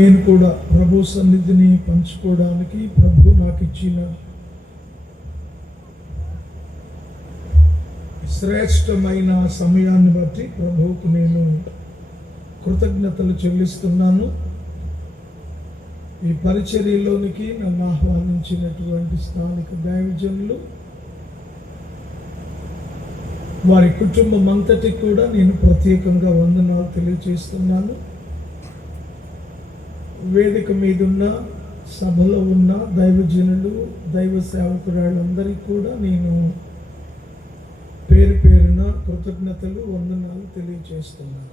నేను కూడా ప్రభు సన్నిధిని పంచుకోవడానికి ప్రభు నాకు ఇచ్చిన శ్రేష్టమైన సమయాన్ని బట్టి ప్రభువుకు నేను కృతజ్ఞతలు చెల్లిస్తున్నాను. ఈ పరిచర్యలోనికి నన్ను ఆహ్వానించినటువంటి స్థానిక దైవజనులు, వారి కుటుంబం అంతటికి కూడా నేను ప్రత్యేకంగా వందనాలు తెలియజేస్తున్నాను. వేదిక మీదున్న సభలో ఉన్న దైవజనులు, దైవ సేవకురాళ్ళందరికీ కూడా నేను పేరు పేరున కృతజ్ఞతలు, వందనాలు తెలియజేస్తున్నాను.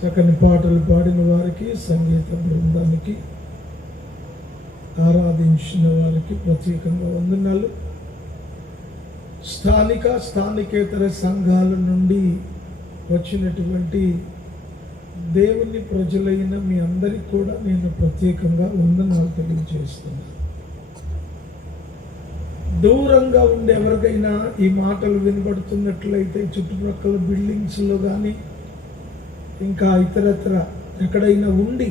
చక్కని పాటలు పాడిన వారికి, సంగీత బృందానికి, ఆరాధించిన వారికి ప్రత్యేకంగా వందనాలు. స్థానికేతర సంఘాల నుండి వచ్చినటువంటి దేవుని ప్రజలైన మీ అందరికీ కూడా నేను ప్రత్యేకంగా వందనాలు తెలియజేస్తున్నాను. దూరంగా ఉండే ఎవరికైనా ఈ మాటలు వినబడుతున్నట్లయితే చుట్టుపక్కల బిల్డింగ్స్లో కానీ ఇంకా ఇతరత్ర ఎక్కడైనా ఉండి,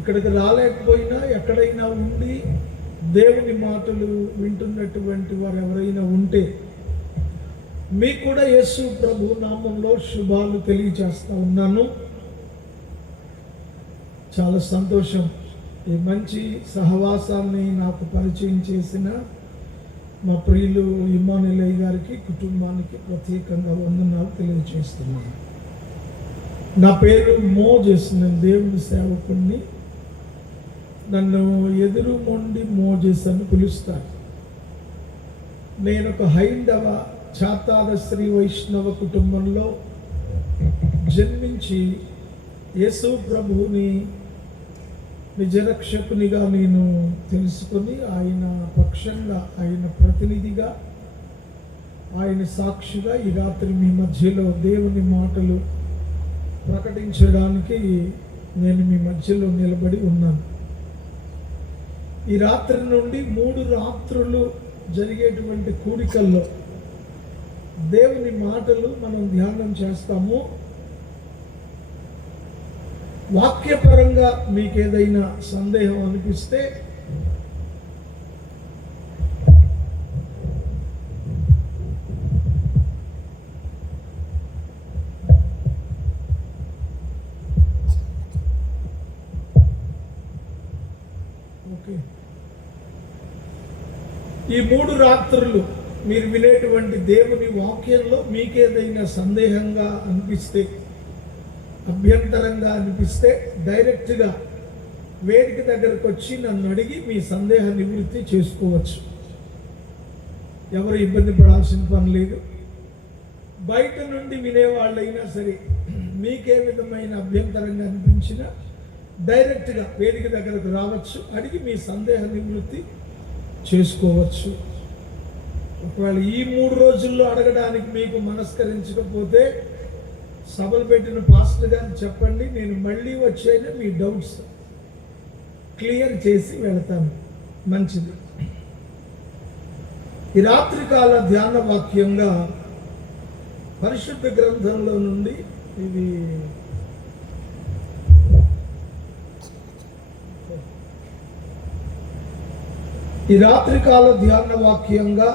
ఇక్కడికి రాలేకపోయినా ఎక్కడైనా ఉండి దేవుని మాటలు వింటున్నటువంటి వారు ఎవరైనా ఉంటే మీకు కూడా యేసు ప్రభు నామంలో శుభాలు తెలియజేస్తా ఉన్నాను. చాలా సంతోషం. ఈ మంచి సహవాసాన్ని నాకు పరిచయం చేసిన మా ప్రియులు ఇమ్మానుయేల్ గారికి, కుటుంబానికి ప్రత్యేకంగా వందనాలు తెలియజేస్తున్నాను. నా పేరు మోజెస్, నేను దేవుని సేవకుడిని. నన్ను ఎదురు మొండి మోజెస్ అని పిలుస్తాను. నేను ఒక హైందవ చాతాద శ్రీ వైష్ణవ కుటుంబంలో జన్మించి యేసు ప్రభువుని నిజరక్షకునిగా నేను తెలుసుకొని ఆయన పక్షంగా, ఆయన ప్రతినిధిగా, ఆయన సాక్షిగా ఈ రాత్రి మీ మధ్యలో దేవుని మాటలు ప్రకటించడానికి నేను మీ మధ్యలో నిలబడి ఉన్నాను. ఈ రాత్రి నుండి 3 రాత్రులు జరిగేటువంటి కూడికల్లో దేవుని మాటలు మనం ధ్యానం చేస్తాము. వాక్యపరంగా మీకు ఏదైనా సందేహం అనిపిస్తే ఈ 3 రాత్రులు మీరు వినేటువంటి దేవుని వాక్యంలో మీకేదైనా సందేహంగా అనిపిస్తే, అభ్యంతరంగా అనిపిస్తే డైరెక్ట్గా వేదిక దగ్గరకు వచ్చి నన్ను అడిగి మీ సందేహ నివృత్తి చేసుకోవచ్చు. ఎవరు ఇబ్బంది పడాల్సిన పని లేదు. బయట నుండి వినేవాళ్ళైనా సరే మీకే విధమైన అభ్యంతరంగా అనిపించినా డైరెక్ట్గా వేదిక దగ్గరకు రావచ్చు, అడిగి మీ సందేహ నివృత్తి చేసుకోవచ్చు. ఒకవేళ ఈ 3 రోజుల్లో అడగడానికి మీకు మనస్కరించకపోతే సభలు పెట్టిన పాస్టర్ గారిని చెప్పండి, నేను మళ్ళీ వచ్చేనా మీ డౌట్స్ క్లియర్ చేసి వెళతాను. మంచిది. ఈ రాత్రికాల ధ్యాన వాక్యంగా పరిశుద్ధ గ్రంథంలో నుండి ఇది ఈ రాత్రికాల ధ్యాన వాక్యంగా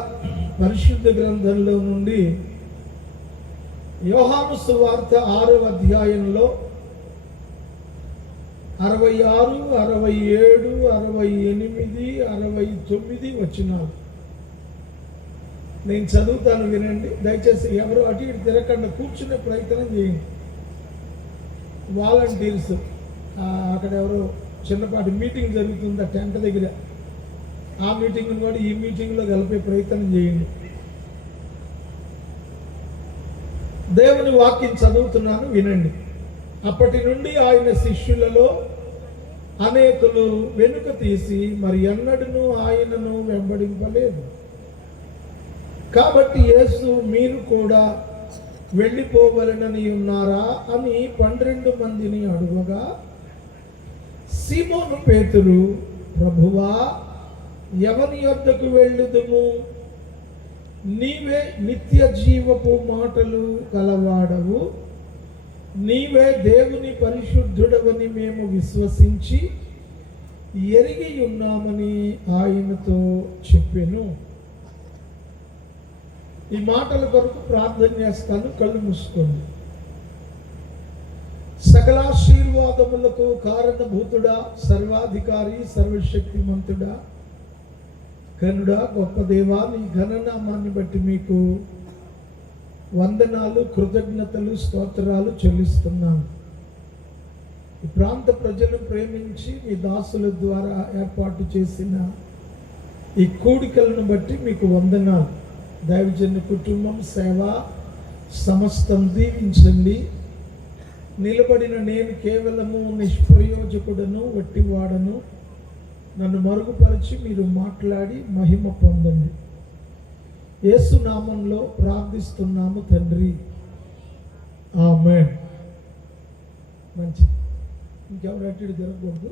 పరిశుద్ధ గ్రంథంలో నుండి యోహాను సువార్త 6వ అధ్యాయంలో 66, 67, 68, 69 వచనాలు నేను చదువుతాను, వినండి. దయచేసి ఎవరు అటు ఇటు తిరగకుండా కూర్చునే ప్రయత్నం చేయండి. వాలంటీర్స్ అక్కడ ఎవరో చిన్నపాటి మీటింగ్ జరుగుతుంది ఆ టెంట్ దగ్గర, ఆ మీటింగ్ను కూడా ఈ మీటింగ్లో కలిపే ప్రయత్నం చేయండి. దేవుని వాక్యం చదువుతున్నాను, వినండి. అప్పటి నుండి ఆయన శిష్యులలో అనేకులు వెనుక తీసి మరి ఎన్నడూ ఆయనను వెంబడింపలేదు. కాబట్టి యేసు, మీరు కూడా వెళ్ళిపోవలనని ఉన్నారా అని 12 మందిని అడుగగా, సీమోను పేతురు, ప్రభువా, ఎవరి యొద్దకు వెళ్ళుదుము? నీవే నిత్య జీవపు మాటలు కలవాడవు, నీవే దేవుని పరిశుద్ధుడవని మేము విశ్వసించి ఎరిగి ఉన్నామని ఆయనతో చెప్పెను. ఈ మాటల కొరకు ప్రార్థన చేస్తాను. కళ్ళు మూసుకోండి. సకలాశీర్వాదములకు కారణభూతుడా, సర్వాధికారి, సర్వశక్తిమంతుడా, ఘనుడా, గొప్ప దేవా, నీ ఘననామాన్ని బట్టి మీకు వందనాలు, కృతజ్ఞతలు, స్తోత్రాలు చెల్లిస్తున్నాను. ఈ ప్రాంత ప్రజలు ప్రేమించి మీ దాసుల ద్వారా ఏర్పాటు చేసిన ఈ కూడికలను బట్టి మీకు వందనాలు. దైవజన కుటుంబం, సేవ సమస్తం దీవించండి. నిలబడిన నేను కేవలము నిష్ప్రయోజకుడను, వట్టివాడను. నన్ను మరుగుపరిచి మీరు మాట్లాడి మహిమ పొందండి. యేసు నామంలో ప్రార్థిస్తున్నాము తండ్రి, ఆమేన్. మంచిది. ఇంకెవరు అటు జరగకూడదు.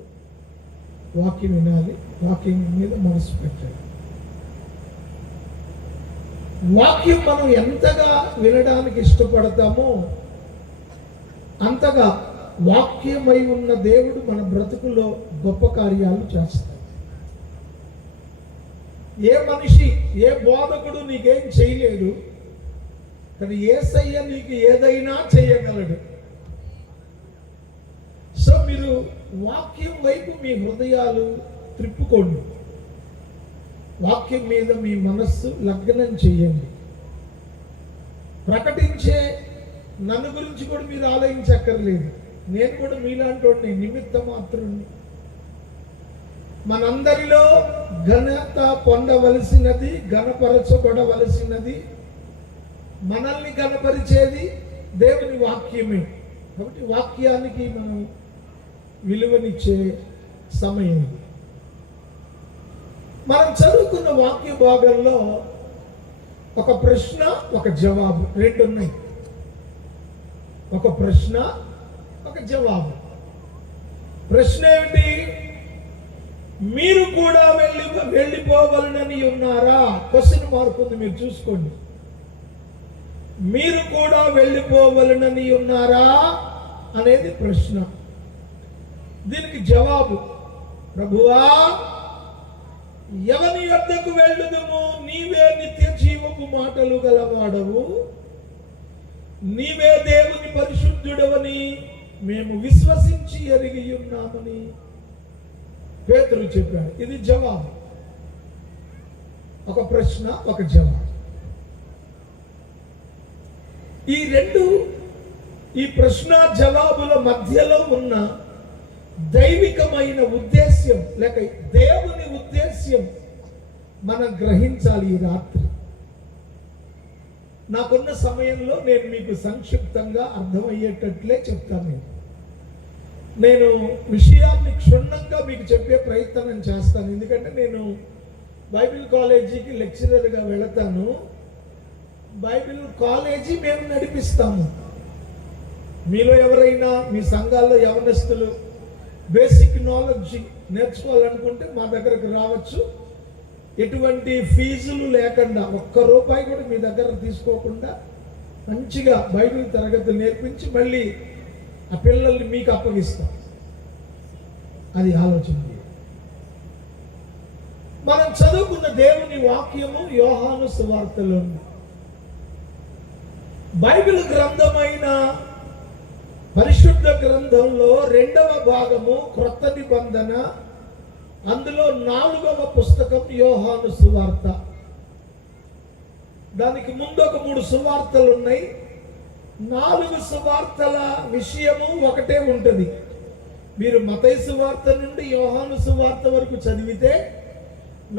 వాక్యం వినాలి. వాక్యం మీద మనసు పెట్టాలి. వాక్యం మనం ఎంతగా వినడానికి ఇష్టపడతామో అంతగా వాక్యమై ఉన్న దేవుడు మన బ్రతుకులో గొప్ప కార్యాలు చేస్తాడు. ఏ మనిషి, ఏ బోధకుడు నీకేం చేయలేడు, కానీ యేసయ్య నీకు ఏదైనా చేయగలడు. సో మీరు వాక్యం వైపు మీ హృదయాలు త్రిప్పుకోండి. వాక్యం మీద మీ మనస్సు లగ్నం చేయండి. ప్రకటించే నన్ను గురించి కూడా మీరు ఆలోచించక్కర్లేదు. నేను కూడా మీలాంటి వాడిని, నిమిత్త మాత్రుని. మనందరిలో ఘనత పొందవలసినది, ఘనపరచబడవలసినది, మనల్ని ఘనపరిచేది దేవుని వాక్యమే. కాబట్టి వాక్యానికి మనం విలువనిచ్చే సమయం. మనం చదువుకున్న వాక్య భాగంలో ఒక ప్రశ్న, ఒక జవాబు రెండు ఉన్నాయి. ఒక ప్రశ్న, ఒక జవాబు. ప్రశ్న ఏమిటి? మీరు కూడా వెళ్ళిపోవాలని ఉన్నారా? క్వశ్చన్ మార్క్ ఉంది, మీరు చూసుకోండి. మీరు కూడా వెళ్ళిపోవాలని ఉన్నారా అనేది ప్రశ్న. దీనికి జవాబు, ప్రభువా, ఎవని యొద్దకు వెళ్ళుదుము? నీవే నిత్య జీవపు మాటలు గలవాడవు, నీవే దేవుని పరిశుద్ధుడవని మేము విశ్వసించి ఎరిగి ఉన్నామని పేతురు చెప్పాడు. ఇది జవాబు. ఒక ప్రశ్న, ఒక జవాబు. ఈ ప్రశ్న జవాబుల మధ్యలో ఉన్న దైవికమైన ఉద్దేశ్యం లేక దేవుని ఉద్దేశ్యం మనం గ్రహించాలి. ఈ రాత్రి నాకున్న సమయంలో నేను మీకు సంక్షిప్తంగా అర్థమయ్యేటట్లే చెప్తాను. నేను విషయాన్ని క్షుణ్ణంగా మీకు చెప్పే ప్రయత్నం చేస్తాను. ఎందుకంటే నేను బైబిల్ కాలేజీకి లెక్చరర్గా వెళతాను. బైబిల్ కాలేజీ మేము నడిపిస్తాము. మీలో ఎవరైనా మీ సంఘాల్లో యవనస్తులు బేసిక్ నాలెడ్జ్ నేర్చుకోవాలనుకుంటే మా దగ్గరకు రావచ్చు. ఎటువంటి ఫీజులు లేకుండా, ఒక్క రూపాయి కూడా మీ దగ్గర తీసుకోకుండా మంచిగా బైబిల్ తరగతులు నేర్పించి మళ్ళీ ఆ పిల్లల్ని మీకు అప్పగిస్తాం. అది ఆలోచన. మనం చదువుకున్న దేవుని వాక్యము యోహాను సువార్తలో ఉంది. బైబిల్ గ్రంథమైన పరిశుద్ధ గ్రంథంలో 2వ భాగము క్రొత్త నిబంధన. అందులో 4వ పుస్తకం యోహాను సువార్త. దానికి ముందు ఒక 3 సువార్తలు ఉన్నాయి. 4 సువార్తల విషయము ఒకటే ఉంటుంది. మీరు మత్తయి సువార్త నుండి యోహాను సువార్త వరకు చదివితే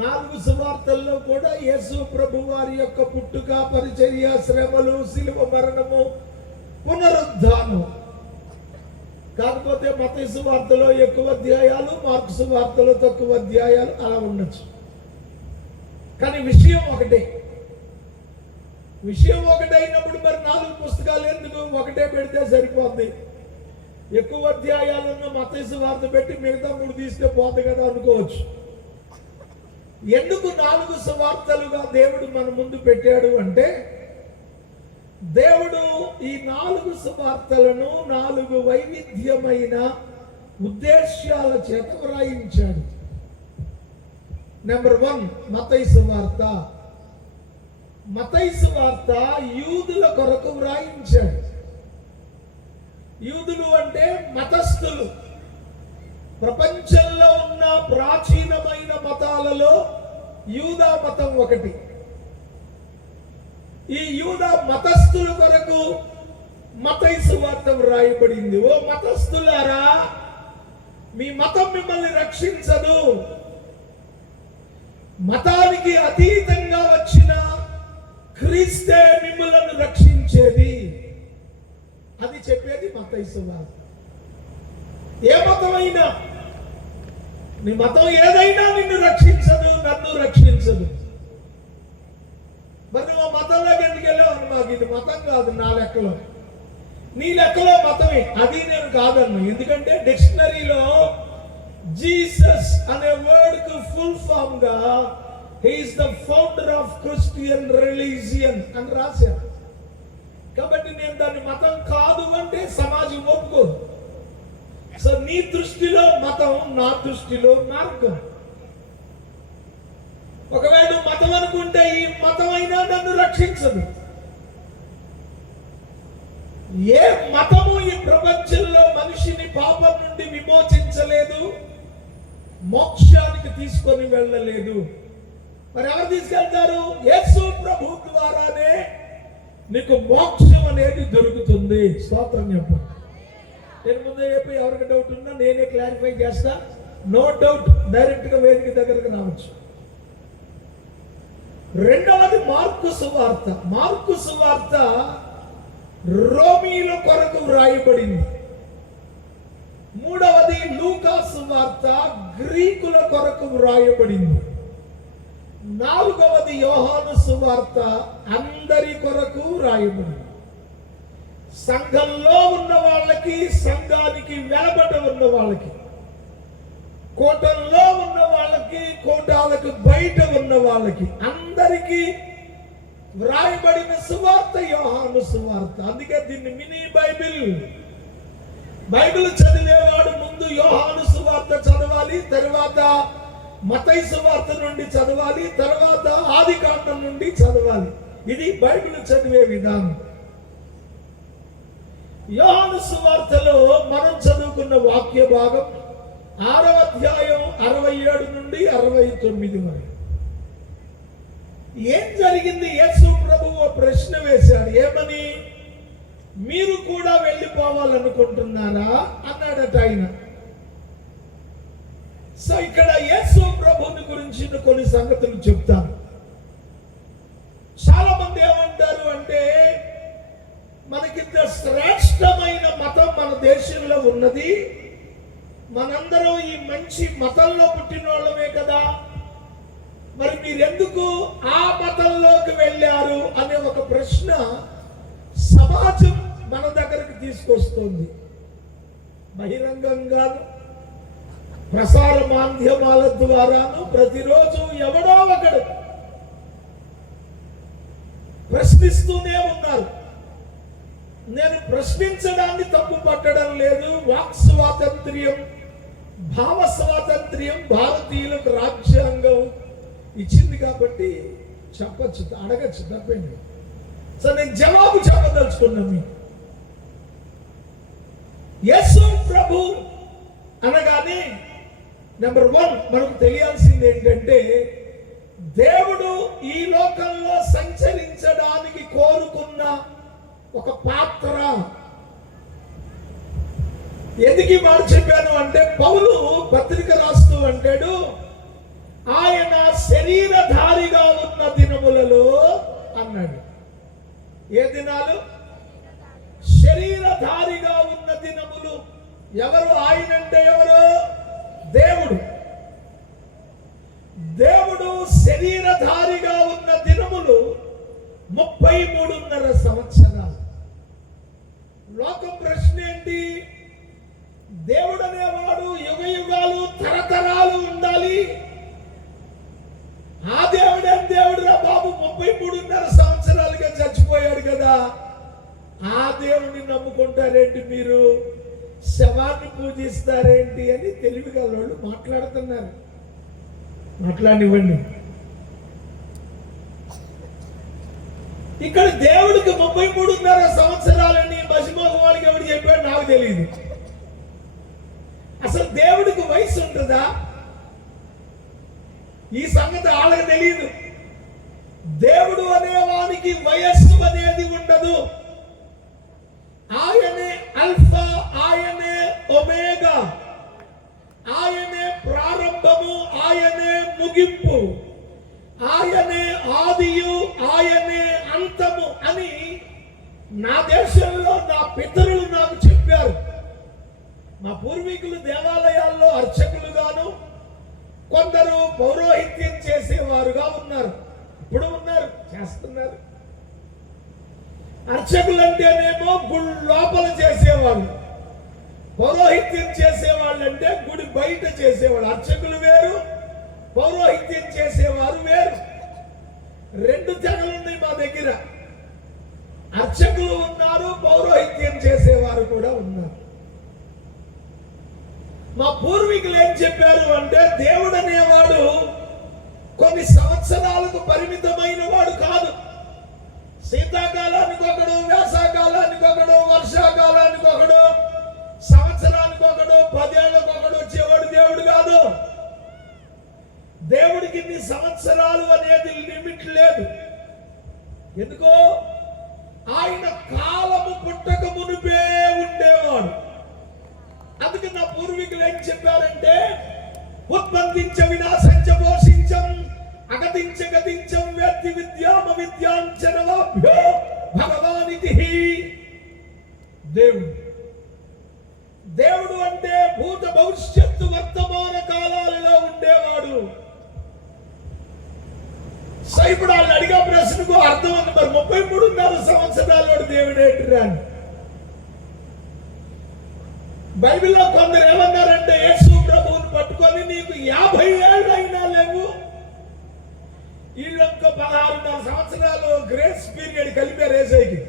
4 సువార్తల్లో కూడా యేసు ప్రభు వారి యొక్క పుట్టుక, పరిచర్య, శ్రమలు, శిలువ మరణము, పునరుద్ధానం. కాకపోతే మత్తయి సువార్తలో ఎక్కువ అధ్యాయాలు, మార్కు సువార్తలో తక్కువ అధ్యాయాలు అలా ఉండొచ్చు. కానీ విషయం ఒకటే. విషయం ఒకటైనప్పుడు మరి 4 పుస్తకాలు ఎందుకు? ఒకటే పెడితే సరిపోద్ది. ఎక్కువ అధ్యాయాలున్న మత్తయి సువార్త పెట్టి మిగతా 3 తీస్తే పోతుంది కదా అనుకోవచ్చు. ఎందుకు 4 సువార్తలుగా దేవుడు మన ముందు పెట్టాడు అంటే, దేవుడు ఈ 4 సువార్తలను 4 వైవిధ్యమైన ఉద్దేశ్యాల చేత వ్రాయించాడు. నెంబర్ 1 మత్తయి సువార్త. మత్తయి సువార్త యూదుల కొరకు వ్రాయించాడు. యూదులు అంటే మతస్థులు. ప్రపంచంలో ఉన్న ప్రాచీనమైన మతాలలో యూదా మతం ఒకటి. ఈ యూదా మతస్థుల కొరకు మత్తయి సువార్త వ్రాయబడింది. ఓ మతస్థులారా, మీ మతం మిమ్మల్ని రక్షించదు. మతానికి అతీతంగా వచ్చిన క్రీస్తే మిమ్మల్ని రక్షించేది. అది చెప్పేది మత్తయి సువార్త. ఏ మతమైనా, నీ మతం ఏదైనా నిన్ను రక్షించదు, నన్ను రక్షించదు. మరి నువ్వు మతంలోకి ఎందుకు వెళ్ళావు? మాకు ఇది మతం కాదు, నా లెక్కలో. నీ లెక్కలో మతమే, అది నేను కాదన్నా. ఎందుకంటే డిక్షనరీలో జీసస్ అనే వర్డ్ కు ఫుల్ ఫామ్ గా he is the founder of Christian religion అని రాశారు. కాబట్టి నేను దాన్ని మతం కాదు అంటే సమాజం ఒప్పుకోదు. సో నీ దృష్టిలో మతం, నా దృష్టిలో మార్గం. ఒకవేళ మతం అనుకుంటే ఈ మతమైనా నన్ను రక్షించదు. ఏ మతము ఈ ప్రపంచంలో మనిషిని పాపం నుండి విమోచించలేదు, మోక్షానికి తీసుకొని వెళ్ళలేదు. మరి ఎవరు తీసుకెళ్తారు? యేసు ప్రభు ద్వారానే నీకు మోక్షం అనేది దొరుకుతుంది. స్తోత్రం చెప్పు. నేను ముందే చెప్పి ఎవరికి డౌట్ ఉన్నా నేనే క్లారిఫై చేస్తా. నో డౌట్, డైరెక్ట్ గా వేదిక దగ్గరకు రావచ్చు. రెండవది మార్కు సువార్త. మార్కు సువార్త రోమీల కొరకు వ్రాయబడింది. మూడవది లూకా సువార్త గ్రీకుల కొరకు వ్రాయబడింది. నాలుగవది యోహాను సువార్త అందరి కొరకు వ్రాయబడింది. సంఘంలో ఉన్న వాళ్ళకి, సంఘానికి వెలబడి ఉన్న వాళ్ళకి, కోటల్లో ఉన్న వాళ్ళకి, కోటాలకు బయట ఉన్న వాళ్ళకి, అందరికీ వ్రాయబడిన సువార్త యోహాను సువార్త. అందుకే దీన్ని మినీ బైబిల్. బైబిల్ చదివేవాడు ముందు యోహాను సువార్త చదవాలి, తర్వాత మత్తయి సువార్త నుండి చదవాలి, తర్వాత ఆదికాండం నుండి చదవాలి. ఇది బైబిల్ చదివే విధానం. యోహాను సువార్తలో మనం చదువుకున్న వాక్య భాగం 6వ అధ్యాయం 67 నుండి 69 వరకు. ఏం జరిగింది? యేసు ప్రభువు ప్రశ్న వేశాడు. ఏమని? మీరు కూడా వెళ్ళిపోవాలనుకుంటున్నారా అన్నాడట ఆయన. సో ఇక్కడ యేసు ప్రభువుని గురించి కొన్ని సంగతులు చెప్తాను. చాలా మంది ఏమంటారు అంటే, మనకింత శ్రేష్టమైన మతం మన దేశంలో ఉన్నది, మనందరం ఈ మంచి మతంలో పుట్టిన వాళ్ళమే కదా, మరి మీరెందుకు ఆ మతంలోకి వెళ్ళారు అనే ఒక ప్రశ్న సమాజం మన దగ్గరకు తీసుకొస్తుంది. బహిరంగంగాను, ప్రసార మాధ్యమాల ద్వారాను ప్రతిరోజు ఎవడో ఒకడు ప్రశ్నిస్తూనే ఉన్నారు. నేను ప్రశ్నించడాన్ని తప్పు పట్టడం లేదు. వాక్ స్వాతంత్ర్యం, భావ స్వాతంత్ర్యం భారతీయులకు రాజ్యాంగం ఇచ్చింది కాబట్టి చెప్పచ్చు, అడగచ్చు, తప్పేంటి. సో నేను జవాబు చెప్పదలుచుకున్నా. మీకు యేసు ప్రభు అనగానే నెంబర్ 1 మనకు తెలియాల్సింది ఏంటంటే, దేవుడు ఈ లోకంలో సంచరించడానికి కోరుకున్న ఒక పాత్ర. ఎందుకు మాట చెప్పాను అంటే, పౌలు పత్రిక రాస్తూ అంటాడు, ఆయన శరీరధారిగా ఉన్న దినములలో అన్నాడు. ఏ దినాలు? శరీరధారిగా ఉన్న దినములు. ఎవరు ఆయన అంటే? ఎవరు? దేవుడు. దేవుడు శరీరధారిగా ఉన్న దినములు 33.5 సంవత్సరాలు. లోకం ప్రశ్న ఏంటి? దేవుడు అనేవాడు యుగ యుగాలు, తరతరాలు ఉండాలి. ఆ దేవుడేం దేవుడు రా బాబు, 33.5 సంవత్సరాలుగా చచ్చిపోయాడు కదా ఆ దేవుని నమ్ముకుంటారేంటి మీరు, శవాన్ని పూజిస్తారేంటి అని తెలివిగా వాళ్ళు మాట్లాడుతున్నారు. మాట్లాడివ్వండి. ఇక్కడ దేవుడికి 33.5 సంవత్సరాలని బసిమోహవాడికి ఎవడు చెప్పాడు నాకు తెలియదు. అసలు దేవుడికి వయసు ఉంటుందా? ఈ సంగతి వాళ్ళకి తెలియదు. దేవుడు అనేవానికి వయస్సు అనేది ఉండదు. ఆయనే అల్ఫా, ఆయనే ఒమేగా, ఆయనే ప్రారంభము, ఆయనే ముగింపు, ఆయనే ఆదియు, ఆయనే అంతము అని నా దేశంలో నా పితరులు నాకు చెప్పారు. మా పూర్వీకులు దేవాలయాల్లో అర్చకులుగాను, కొందరు పౌరోహిత్యం చేసేవారుగా ఉన్నారు. ఇప్పుడు ఉన్నారు, చేస్తున్నారు. అర్చకులు అంటేనేమో గుడి లోపల చేసేవాళ్ళు, పౌరోహిత్యం చేసేవాళ్ళు అంటే గుడి బయట చేసేవాళ్ళు. అర్చకులు వేరు, పౌరోహిత్యం చేసేవారు వేరు. 2 తెగలు ఉన్నాయి మా దగ్గర. అర్చకులు ఉన్నారు, పౌరోహిత్యం చేసేవారు కూడా ఉన్నారు. మా పూర్వీకులు ఏం చెప్పారు అంటే, దేవుడు అనేవాడు కొన్ని సంవత్సరాలకు పరిమితమైన వాడు కాదు. శీతాకాలానికి ఒకడు, వేసవకాలానికి ఒకడు, వర్షాకాలానికి ఒకడు, సంవత్సరానికి ఒకడు, 10 ఏళ్ళకి ఒకడు వచ్చేవాడు దేవుడు కాదు. దేవుడికి ఇన్ని సంవత్సరాలు అనేది లిమిట్ లేదు. ఎందుకో ఆయన కాలము పుట్టక మునిపే ఉండేవాడు. అందుకే నా పూర్వీకులు ఏం చెప్పారంటే, ఉత్పత్తించ వినాశంచ పోషించం అగతించ గతించం వ్యక్తి విద్యామ విద్యాంచనవాభ్యో భగవానితి. దేవుడు దేవుడు అంటే భూత భవిష్యత్తు వర్తమాన కాలాలలో ఉండేవాడు. ఇప్పుడు వాళ్ళు అడిగా ప్రశ్నకు అర్థం ఉంది. మరి 33.5 సంవత్సరాలు దేవుడేంటిరా అని. బైబిల్లో కొందరు ఏమన్నారంటే, యేసు ప్రభువుని పట్టుకొని నీకు 50 ఏళ్ళు అయినా లేవు, వీళ్ళొక్క 16.5 సంవత్సరాలు గ్రేస్ పీరియడ్ కలిపారు యేసయ్యకి,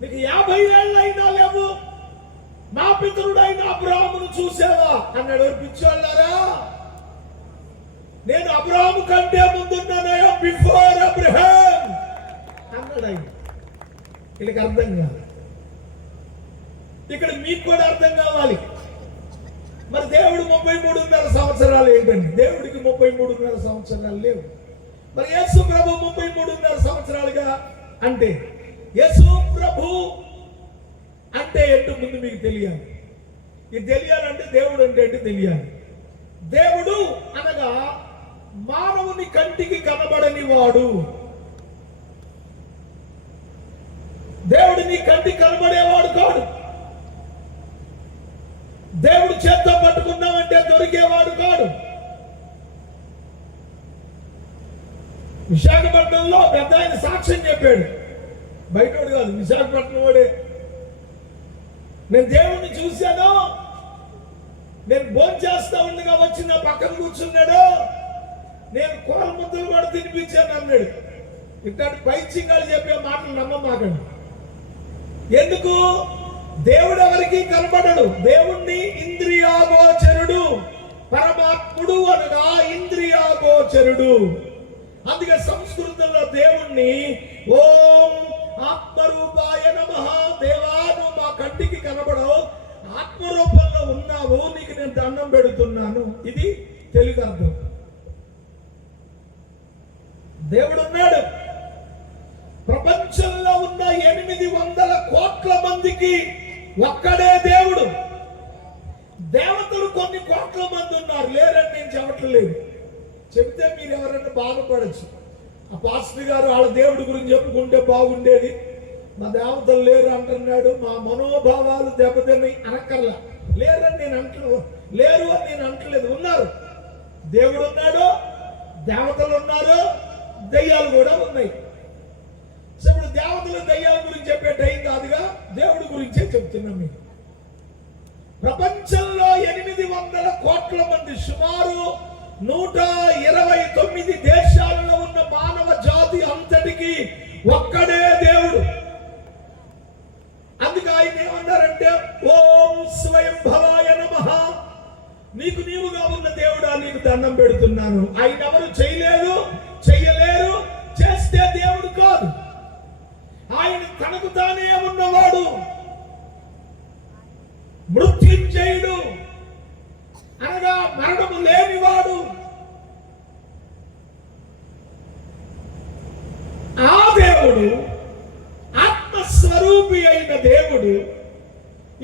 నీకు 50 ఏళ్ళు అయినా లేవు, నా పితరుడైన అబ్రాహామును చూసావా అన్నాడు. పిచ్చోళ్ళారా, నేను అబ్రాహాము కంటే ముందున్నానయో, బిఫోర్ అబ్రహాం అన్నాడు ఆయన. వీళ్ళకి అర్థం కాదు. ఇక్కడ మీకు కూడా అర్థం కావాలి. మరి దేవుడు 33.5 సంవత్సరాలు ఏంటండి? దేవుడికి 33.5 సంవత్సరాలు లేవు. మరి యేసు ప్రభు 33.5 సంవత్సరాలుగా అంటే, యేసు ప్రభు అంటే ఏంటో ముందు మీకు తెలియాలి. ఇది తెలియాలంటే దేవుడు అంటే ఏంటో తెలియాలి. దేవుడు అనగా మానవుని కంటికి కనబడని వాడు. దేవుడు నీ కంటికి కనబడేవాడు కాడు. దేవుడు చేత్తో పట్టుకున్నామంటే దొరికేవాడు కాడు. విశాఖపట్నంలో పెద్ద ఆయన సాక్ష్యం చెప్పాడు, బయటోడు కాదు, విశాఖపట్నం వాడే. నేను దేవుణ్ణి చూశాను, నేను భోజనం చేస్తా ఉండగా వచ్చి నా పక్కన కూర్చున్నాడు, నేను కూర ముద్దలు కూడా తినిపించాను అన్నాడు. ఇట్లాంటి పైచికాలు చెప్పే మాటలు నమ్మమాకండి. ఎందుకు? దేవుడు ఎవరికి కనబడడు. దేవుణ్ణి ఇంద్రియాగోచరుడు, పరమాత్ముడు అనగా ఇంద్రియాగోచరుడు. అందుకే సంస్కృతంలో దేవుణ్ణి ఓం ఆత్మరూపాయ నమః, దేవాను మా కంటికి కనబడవు, ఆత్మరూపంలో ఉన్నావు, నీకు నేను దండం పెడుతున్నాను. ఇది తెలుగు అర్థం. దేవుడు ఉన్నాడు. ప్రపంచంలో ఉన్న 800 కోట్ల మందికి ఒక్కడే దేవుడు. దేవతలు కొన్ని కోట్ల మంది ఉన్నారు, లేరని నేను చెప్పట్లేదు. చెబితే మీరు ఎవరైనా బాధపడచ్చు. ఆ పాస్టర్ గారు వాళ్ళ దేవుడి గురించి చెప్పుకుంటే బాగుండేది, మా దేవతలు లేరు అంటున్నాడు, మా మనోభావాలు దెబ్బతిని అనక్కర్లా. లేరని నేను అంటలేదు, లేరు అని నేను అంటలేదు. ఉన్నారు, దేవుడు ఉన్నాడు, దేవతలు ఉన్నారు, దయ్యాలు కూడా ఉన్నాయి. సో ఇప్పుడు దేవతలు దయ్యాల గురించి చెప్పే టైం కాదుగా, దేవుడి గురించే చెప్తున్నాం మీకు. ప్రపంచంలో 800 కోట్ల మంది, సుమారు 129 దేశాలలో ఉన్న మానవ జాతి అంతటికి ఒక్కడే దేవుడు. ఏమన్నాడంటే, ఓం స్వయం భవాయ నమః, నీకు నీవుగా ఉన్న దేవుడా నీకు దండం పెడుతున్నాను. ఆయన ఎవరు చేయలేదు, చెయ్యలేరు, చేస్తే దేవుడు కాదు. ఆయన తనకు తానే ఉన్నవాడు, మృత్యుంజయుడు అనగా మరణము లేనివాడు. ఆ దేవుడు, ఆత్మస్వరూపి అయిన దేవుడు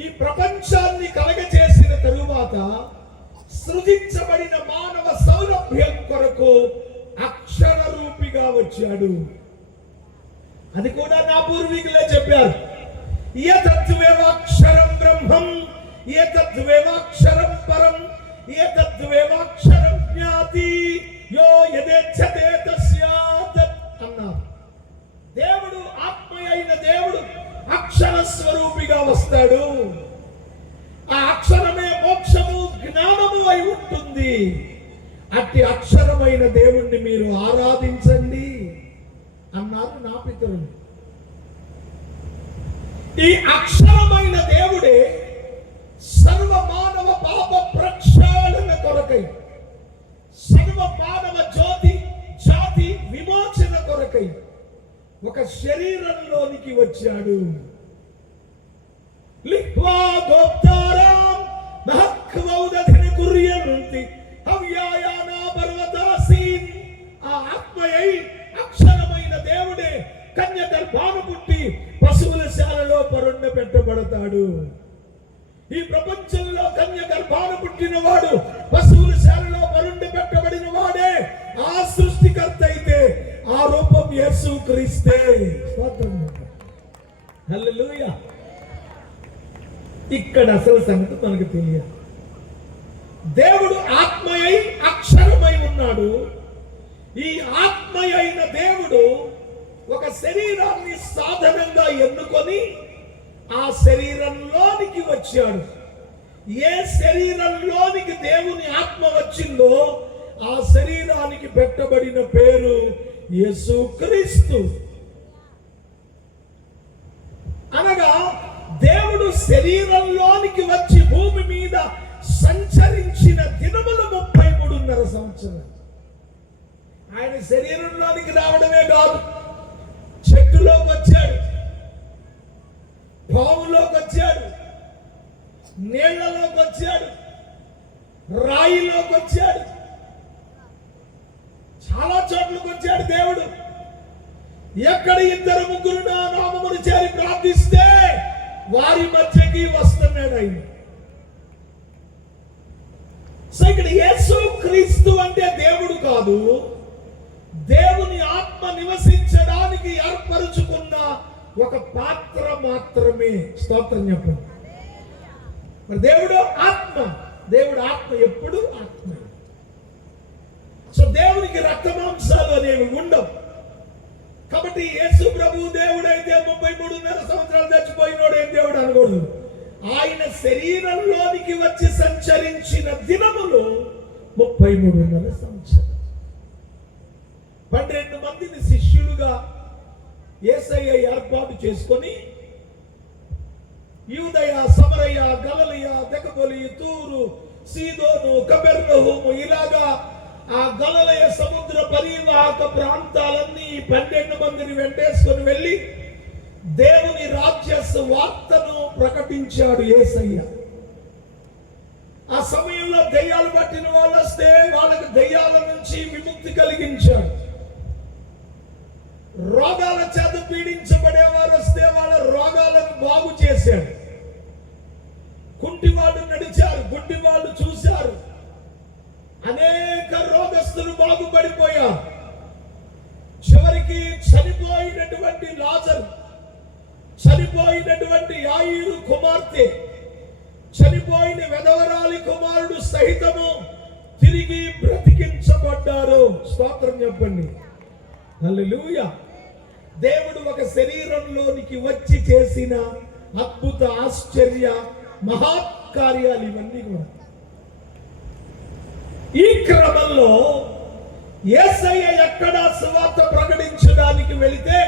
ఈ ప్రపంచాన్ని కలగజేసిన తరువాత సృజించబడిన మానవ సౌలభ్యం కొరకు అక్షర రూపిగా వచ్చాడు. అది కూడా నా పూర్వీకులే చెప్పారు. ఏతద్వేవాక్షరం బ్రహ్మం, ఏతద్వేవాక్షరం పరం, ఏతద్వేవాక్షరం జ్ఞాతి, యో యదేచ్ఛతే తస్యాత్ అన్నారు. దేవుడు, ఆత్మ అయిన దేవుడు అక్షర స్వరూపిగా వస్తాడు. ఆ అక్షరమే మోక్షము, జ్ఞానము అయి ఉంటుంది. అట్టి అక్షరమైన దేవుణ్ణి మీరు ఆరాధించండి అన్నారు నా పితరులు. ఈ అక్షరమైన దేవుడే సర్వ మానవ పాప ప్రక్షాళన కొరకై, సర్వ మానవ జాతి విమోచన కొరకై ఒక శరీరంలోనికి వచ్చాడు. లిఖ్వా గోప్తారాం మహత్వౌదధిని కుర్యంతి హవ్యాయానా పర్వతాసీన్. ఆ ఆత్మయై అక్షరమైన దేవుడే కన్య గర్భాన పుట్టి పశువుల శాలలో పరుండ పెట్టబడతాడు. ఈ ప్రపంచంలో కన్య గర్భాన పుట్టిన వాడు, పశువుల శాలలో పరుండ పెట్టబడిన వాడే ఆ సృష్టికర్త అయితే ఆ రూపం యేసు క్రీస్తే. హల్లెలూయా. ఇక్కడ అసలు సంగతి మనకు తెలియదు. దేవుడు ఆత్మయై అక్షరమై ఉన్నాడు. ఈ ఆత్మయైన దేవుడు ఒక శరీరాన్ని సాధనంగా ఎన్నుకొని ఆ శరీరంలోనికి వచ్చాడు. ఏ శరీరంలోనికి దేవుని ఆత్మ వచ్చిందో ఆ శరీరానికి పెట్టబడిన పేరు యేసుక్రీస్తు. అనగా దేవుడు శరీరంలోనికి వచ్చి భూమి మీద సంచరించిన దినములు 33.5 సంవత్సరాలు. ఆయన శరీరంలోనికి రావడమే కాదు, చెట్టులోకి వచ్చాడు, పాములోకి వచ్చాడు, నీళ్లలోకి వచ్చాడు, రాయిలోకి వచ్చాడు, చాలా చోట్లకు వచ్చాడు దేవుడు. ఎక్కడ 2-3 నా నామమును చేరి ప్రార్థిస్తే వారి మధ్యకి వస్తున్నాడు ఆయన. సో ఇక్కడ యేసు క్రీస్తు అంటే దేవుడు కాదు, దేవుని ఆత్మ నివసించడానికి ఏర్పరుచుకున్న ఒక పాత్ర మాత్రమే. స్తోత్రం చెప్పండి. మరి దేవుడు ఆత్మ, దేవుడు ఆత్మ ఎప్పుడు ఆత్మ. సో దేవునికి రక్తమాంసాలు అనేవి ఉండవు. కాబట్టి యేసు ప్రభు దేవుడైతే 33.5 సంవత్సరాలు చచ్చిపోయినోడు ఏం దేవుడు అనకూడదు. ఆయన శరీరంలోనికి వచ్చి సంచరించిన దినములు 33.5 సంవత్సరాలు. 12 మందిని శిష్యులుగా యేసయ్య ఏర్పాటు చేసుకొని యూదయ, సమరయ, గలిలయ, దెకపొలి, తూరు, సీదోను, కపెర్నహూము ఇలాగా ఆ గలిలయ సముద్ర పరివాహక ప్రాంతాలన్నీ 12 మందిని వెంటేసుకొని వెళ్ళి దేవుని రాజ్య వార్తను ప్రకటించాడు యేసయ్య. ఆ సమయంలో దెయ్యాలు పట్టిన వాళ్ళు వస్తే వాళ్ళకి దెయ్యాల నుంచి విముక్తి కలిగించాడు. రోగాల చేత పీడించబడేవారు వస్తే వాళ్ళ రోగాలను బాగు చేశాడు. కుంటివాడు నడిచారు, గుడ్డివాళ్ళు చూశారు, అనేక రోగస్తులు బాగుపడిపోయారు. చివరికి చనిపోయినటువంటి లాజరు, చనిపోయినటువంటి యాయీరు కుమార్తె, చనిపోయిన వెధవరాలి కుమారుడు సహితము తిరిగి బ్రతికించబడ్డారు. స్తోత్రం చెప్పండి. హల్లెలూయా. దేవుడు ఒక శరీరంలోనికి వచ్చి చేసిన అద్భుత, ఆశ్చర్య, మహాకార్యాలు ఇవన్నీ కూడా. ఈ క్రమంలో యేసయ్య ఎక్కడ సువార్త ప్రకటించడానికి వెళితే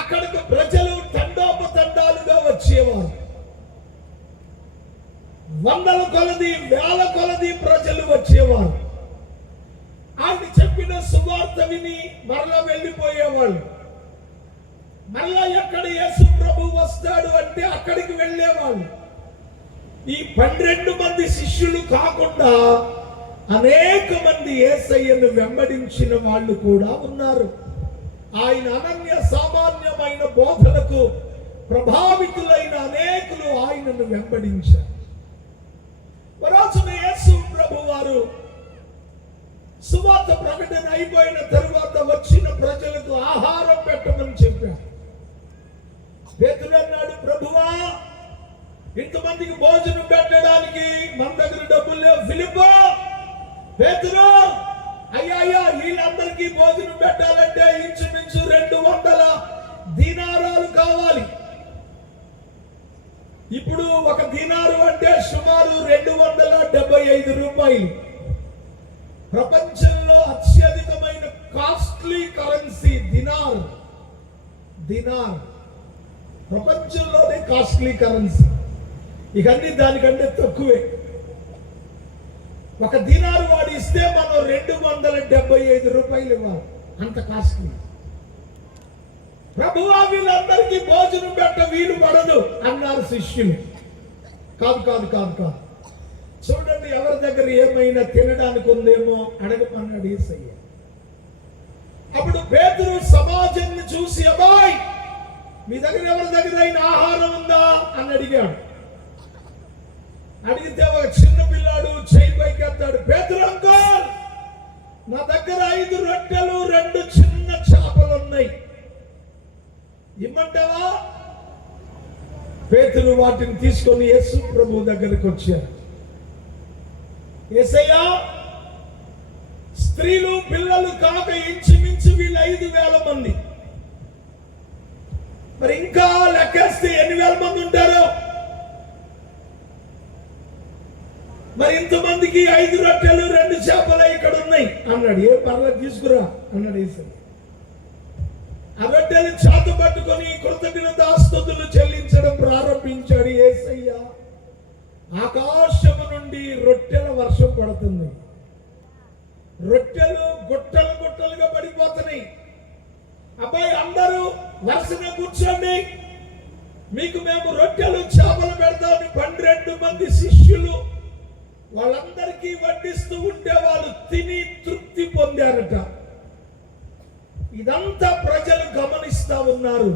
అక్కడికి ప్రజలు తండోపతండాలుగా వచ్చేవారు. వందల కొలది వేల కొలది ప్రజలు వచ్చేవారు. ఆయన చెప్పిన సువార్త విని మరలా వెళ్ళిపోయేవాళ్ళు. మరలా ఎక్కడ యేసు ప్రభు వస్తాడు అంటే అక్కడికి వెళ్ళేవాళ్ళు. ఈ 12 మంది శిష్యులు కాకుండా అనేక మంది యేసయ్యను వెంబడించిన వాళ్ళు కూడా ఉన్నారు. ఆయన అనన్య సామాన్యమైన బోధలకు ప్రభావితులైన అనేకులు ఆయనను వెంబడించారు. రోజున యేసు ప్రభు వారు సువార్త ప్రకటన అయిపోయిన తరువాత వచ్చిన ప్రజలకు ఆహారం పెట్టమని చెప్పారు. పేతురు అన్నాడు, ప్రభువా, ఇంతమందికి భోజనం పెట్టడానికి మన దగ్గర డబ్బులు లేవు. ఫిలిప్పో, పేతురు, అయ్యా వీళ్ళందరికీ భోజనం పెట్టాలంటే ఇంచుమించు 200 దీనారాలు కావాలి. ఇప్పుడు ఒక దీనారు అంటే సుమారు 275 రూపాయలు. ప్రపంచంలో అత్యధికమైన కాస్ట్లీ కరెన్సీ దినార్. ప్రపంచంలోనే కాస్ట్లీ కరెన్సీ. ఇక అన్ని దానికంటే తక్కువే. ఒక దినారు వాడు ఇస్తే మనం 275 రూపాయలు ఇవ్వాలి. అంత కాస్ట్లీ. ప్రభువా, వీళ్ళందరికీ భోజనం పెట్ట వీలు పడదు అన్నారు శిష్యులు. కాదు. చూడండి, ఎవరి దగ్గర ఏమైనా తినడానికి ఉందేమో అడగమన్నాడు యేసయ్య. అప్పుడు పేతురు సమాజాన్ని చూసి, అబ్బాయ్, మీ దగ్గర ఎవరి దగ్గర అయినా ఆహారం ఉందా అని అడిగాడు. అడిగితే ఒక చిన్న పిల్లాడు చేయి పైకెత్తాడు. పేతురు అంకుల్, నా దగ్గర 5 రొట్టెలు 2 చిన్న చేపలు ఉన్నాయి, ఇమ్మంటావా? పేతురు వాటిని తీసుకొని యేసు ప్రభు దగ్గరికి వచ్చారు. యేసయ్యా, స్త్రీలు పిల్లలు కాక ఇంచుమించు వీళ్ళు 5,000 మంది. మరి ఇంకా లెక్కేస్తే ఎన్ని వేల మంది ఉంటారు? మరి ఇంతమందికి 5 రొట్టెలు 2 చేపలు ఇక్కడ ఉన్నాయి అన్నాడు. ఏం పర్లేదు, తీసుకురా అన్నాడు యేసయ్య. ఆ రొట్టెలు చేత పట్టుకొని కృతజ్ఞతాస్తుతులు చెల్లించడం ప్రారంభించాడు యేసయ్య. ఆకాశము నుండి రొట్టెల వర్షం పడుతుంది. రొట్టెలు గుట్టలుగా పడిపోతున్నాయి. అబ్బాయి, అందరూ వరుసన కూర్చోండి, మీకు మేము రొట్టెలు చేపలు పెడతామని 12 మంది శిష్యులు వాళ్ళందరికీ వడ్డిస్తూ ఉంటే వాళ్ళు తిని తృప్తి పొందారట. ఇదంతా ప్రజలు గమనిస్తా ఉన్నారు.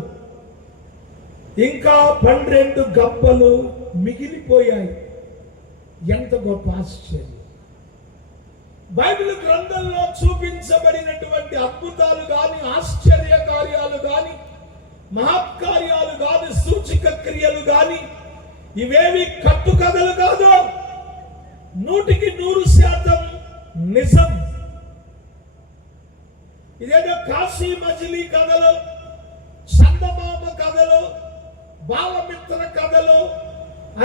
ఇంకా 12 గంపలు మిగిలిపోయాయి. ఎంత గొప్ప ఆశ్చర్యం! బైబిల్ గ్రంథంలో చూపించబడినటువంటి అద్భుతాలు గాని, ఆశ్చర్య కార్యాలు గాని, మహత్కార్యాలు గాని, సూచక క్రియలు గాని ఇవేవి కట్టుకథలు కాదు. 100% నిజం. ఇదేదో కాశీ మజిలీ కథలు, చందమామ కథలు, బాలమిత్ర కథలు,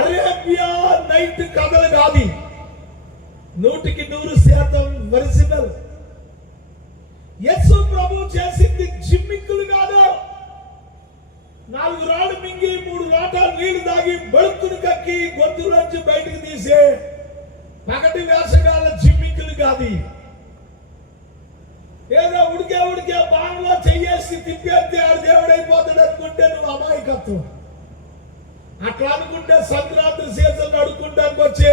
అరేబియా నైట్ కథలు కాదు. 100% ఒరిజినల్. యేసు ప్రభు చేసింది జిమ్మిక్కులు కాదు. 4 రాళ్ళు మింగి 3 లోటాలు నీళ్లు తాగి బడుకుని కక్కి గొంతులోంచి బయటకు తీసే పగటి వేసగాళ్ళ జిమ్మిక్కులు కాదు. ఏదో ఉడికే బాణలో చెయ్యేసి తిప్పేస్తే ఆడు దేవుడైపోతాడు అనుకుంటే నువ్వు అమాయకత్వం. అట్లా అనుకుంటే సంక్రాంతి సీజన్ అడుక్కుంటానికి వచ్చే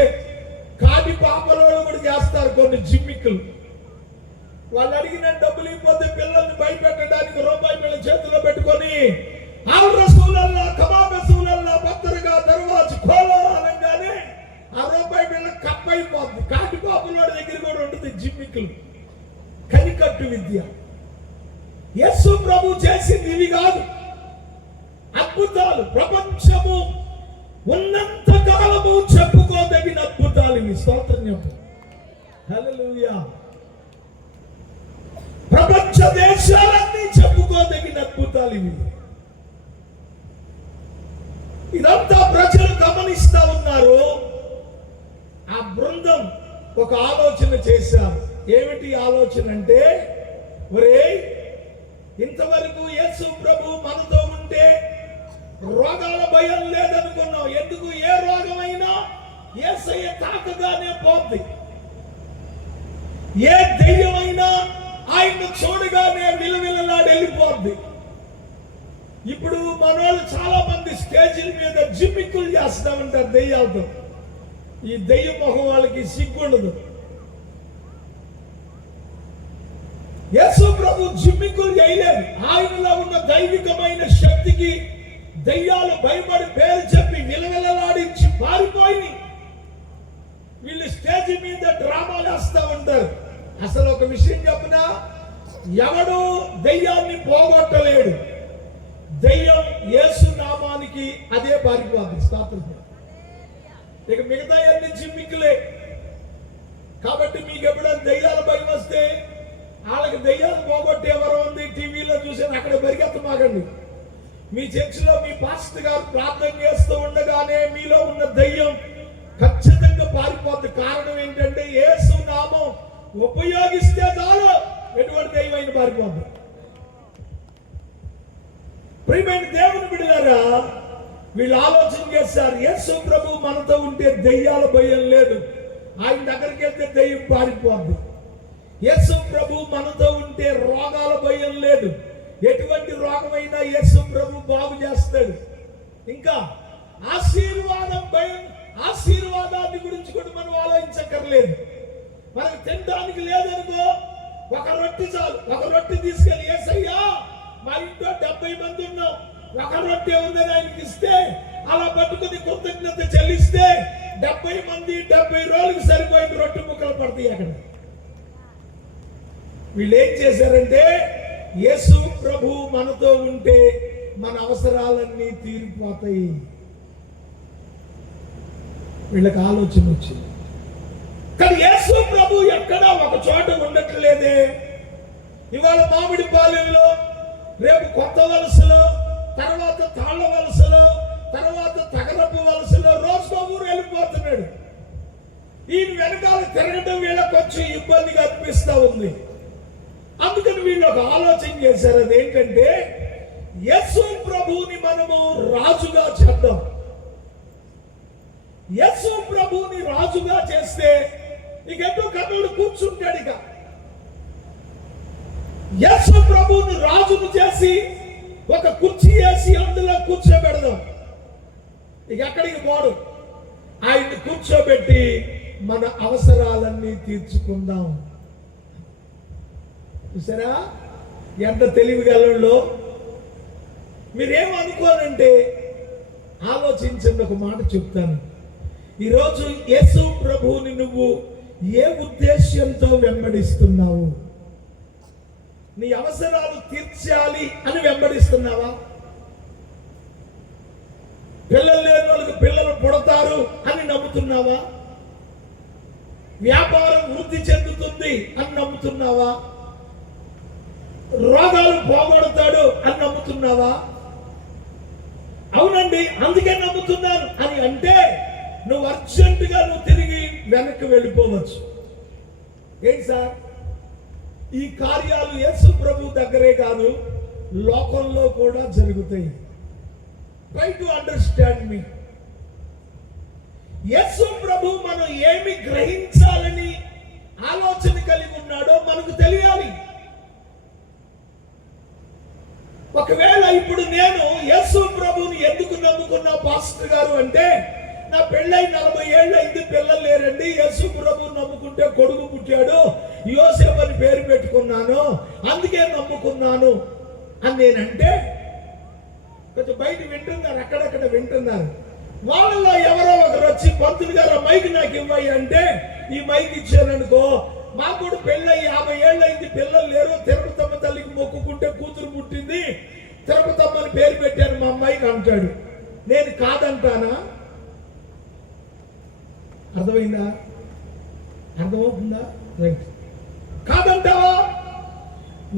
కాటి పాపలోళ్ళు కూడా చేస్తారు కొన్ని జిమ్మిక్కులు. వాళ్ళు అడిగిన డబ్బులు ఇవ్వకపోతే పిల్లల్ని భయపెట్టడానికి రూపాయి పిల్లల చేతిలో పెట్టుకొని ఆల్రసూలల్లా కబాబసూలల్లా భద్రగా దర్వాజు ఖోలో అనగానే ఆ రూపాయి పిల్ల కప్పైపోద్ది. కాటి పాపలోడి దగ్గర కూడా ఉంటుంది జిమ్మిక్కులు. కనికట్టు విద్య. యేసు ప్రభు చేసింది ఇవి కాదు, అద్భుతాలు. ప్రపంచము ఉన్నంత కాలము చెప్పుకోదగిన అద్భుతాలు ఇవి. స్తోత్రం చెప్పు. హల్లెలూయా. ప్రపంచ దేశాలన్నీ చెప్పుకోదగిన అద్భుతాలు ఇవి. ఇదంతా ప్రజలు గమనిస్తా ఉన్నారు. ఆ బృందం ఒక ఆలోచన చేశారు. ఏమిటి ఆలోచన అంటే, ఒరేయ్, ఇంతవరకు యేసు ప్రభు మనతో ఉంటే రోగాల భయం లేదనుకున్నాం. ఎందుకు? ఏ రోగమైనా యేసయ్య తాకగానే పోద్ది. ఏ దెయ్యమైనా ఆయన్ని చూడగానే విలవిలలాడి వెళ్ళిపోద్ది. ఇప్పుడు మనోళ్ళు చాలా మంది స్టేజీల మీద జిమ్మిక్కులు చేస్తా ఉంటారు దెయ్యాలతో. ఈ దెయ్య మొహం వాళ్ళకి సిగ్గుండదు. యేసు ప్రభు జిమ్మిక్కులు చేయలేదు. ఆయనలో ఉన్న దైవికమైన శక్తికి దెయ్యాలు భయపడి పేరు చెప్పి విలవిలలాడించి పారిపోయి వీళ్ళు స్టేజ్ మీద డ్రామాలు వేస్తా ఉంటారు. అసలు ఒక విషయం చెప్పినా, ఎవడు దెయ్యాన్ని పోగొట్టలేడు. దెయ్యం యేసు నామానికి అదే పారిపోతుంది. స్తోత్రం. ఇక మిగతా అన్ని జిమ్మిక్కులే. కాబట్టి మీకు ఎప్పుడైనా దెయ్యాల భయం వస్తే వాళ్ళకి దెయ్యాలు పోగొట్టే వరం ఉంది టీవీలో చూసాను, అక్కడ పరిగెత్తమాకండి. మీ చర్చిలో మీ పాస్టర్ గారు ప్రార్థన చేస్తూ ఉండగానే మీలో ఉన్న దెయ్యం ఖచ్చితంగా పారిపోతుంది. కారణం ఏంటంటే యేసు నామం ఉపయోగిస్తే చాలు ఎటువంటి దెయ్యమైన పారిపోతుంది. ప్రియమైన దేవుని బిడ్డలారా, వీళ్ళు ఆలోచన చేస్తారు, యేసు ప్రభు మనతో ఉంటే దెయ్యాల భయం లేదు, ఆయన దగ్గరికి వెళ్తే దెయ్యం పారిపోద్ది. యేసు ప్రభు మనతో ఉంటే రోగాల భయం లేదు, ఎటువంటి రోగమైనా యేసు ప్రభు బాగు చేస్తాడు. ఇంకా ఆశీర్వాదం భయం, ఆశీర్వాదాన్ని గురించి కూడా మనం ఆలోచించక్కర్లేదు. మనకు తినడానికి లేదనుకో, ఒక రొట్టె చాలు. ఒక రొట్టె తీసుకెళ్ళి యేసయ్యా మా ఇంట్లో 70 మంది ఉన్నాం, ఒక రొట్టె ఉందని ఆయనకి ఇస్తే, అలా పట్టుకుని కృతజ్ఞత చెల్లిస్తే 70 మంది 70 రోజులకు సరిపోయిన రొట్టె ముక్కలు పడతాయి. అక్కడ వీళ్ళు ఏం చేశారంటే, యేసు ప్రభు మనతో ఉంటే మన అవసరాలన్నీ తీరిపోతాయి. వీళ్ళకి ఆలోచన వచ్చింది. కానీ యేసు ప్రభు ఎక్కడా ఒక చోట ఉండట్లేదే. ఇవాళ మామిడి పాలెంలో, రేపు కొత్త వలసలో, తర్వాత తాళ్ల వలసలో, తర్వాత తగరపు వలసలో రోజుకో ఊరు వెళ్ళిపోతున్నాడు. ఈయన వెనకాల తిరగడం వీళ్ళకి వచ్చి ఇబ్బందిగా అనిపిస్తా ఉంది. అందుకని వీళ్ళు ఒక ఆలోచన చేశారు. అదేంటంటే, యేసు ప్రభువుని మనము రాజుగా చేద్దాం. యేసు ప్రభువుని రాజుగా చేస్తే ఇక ఎటు కన్నుడు కూర్చుంటాడు. ఇక యేసు ప్రభువుని రాజును చేసి ఒక కుర్చీ వేసి అందులో కూర్చోబెడదాం. ఇక ఎక్కడికి పోడు, ఆయన్ని కూర్చోబెట్టి మన అవసరాలన్నీ తీర్చుకుందాం. చూసారా ఎంత తెలివిగలలో. మీరేమనుకోనంటే ఆలోచించండి, ఒక మాట చెప్తాను. ఈరోజు యేసు ప్రభువుని నువ్వు ఏ ఉద్దేశ్యంతో వెంబడిస్తున్నావు? నీ అవసరాలు తీర్చాలి అని వెంబడిస్తున్నావా? పిల్లలు లేని వాళ్ళకి పిల్లలు పుడతారు అని నమ్ముతున్నావా? వ్యాపారం వృద్ధి చెందుతుంది అని నమ్ముతున్నావా? రోగాలు పోగొడతాడు అని నమ్ముతున్నావా? అవునండి అందుకే నమ్ముతున్నాను అని అంటే నువ్వు అర్జెంటుగా తిరిగి వెనక్కి వెళ్ళిపోవచ్చు. ఏంటి సార్, ఈ కార్యాలు యేసు ప్రభు దగ్గరే కాదు, లోకంలో కూడా జరుగుతాయి. ట్రై టు అండర్స్టాండ్ మీ. యేసు ప్రభు మనం ఏమి గ్రహించాలని ఆలోచన కలిగి ఉన్నాడో మనకు తెలియాలి. ఒకవేళ ఇప్పుడు నేను యేసు ప్రభుని ఎందుకు నమ్ముకున్నా పాస్టర్ గారు అంటే, నా పెళ్ళై 40 ఏళ్ళు అయింది, పిల్లలు లేరండి, యేసు ప్రభుని నమ్ముకుంటే కొడుకు పుట్టాడు, యోసేపు అని పేరు పెట్టుకున్నాను, అందుకే నమ్ముకున్నాను అని నేనంటే కొంచెం బయట వింటున్నారు, అక్కడక్కడ వింటున్నారు. వాళ్ళలో ఎవరో ఒకరు వచ్చి, పంతులు గారు మైక్ నాకు ఇవ్వాలి అంటే ఈ మైక్ ఇచ్చాననుకో, మాకు కూడా పెళ్ళై 50 ఏళ్ళు అయింది, పిల్లలు లేరు, తిరుపతమ్మ తల్లికి మొక్కుకుంటే కూతురు పుట్టింది, తిరుపతమ్మని పేరు పెట్టాను మా అమ్మాయికి అంటాడు. నేను కాదంటానా? అర్థమైందా? అర్థమవుతుందా? రైట్. కాదంటావా?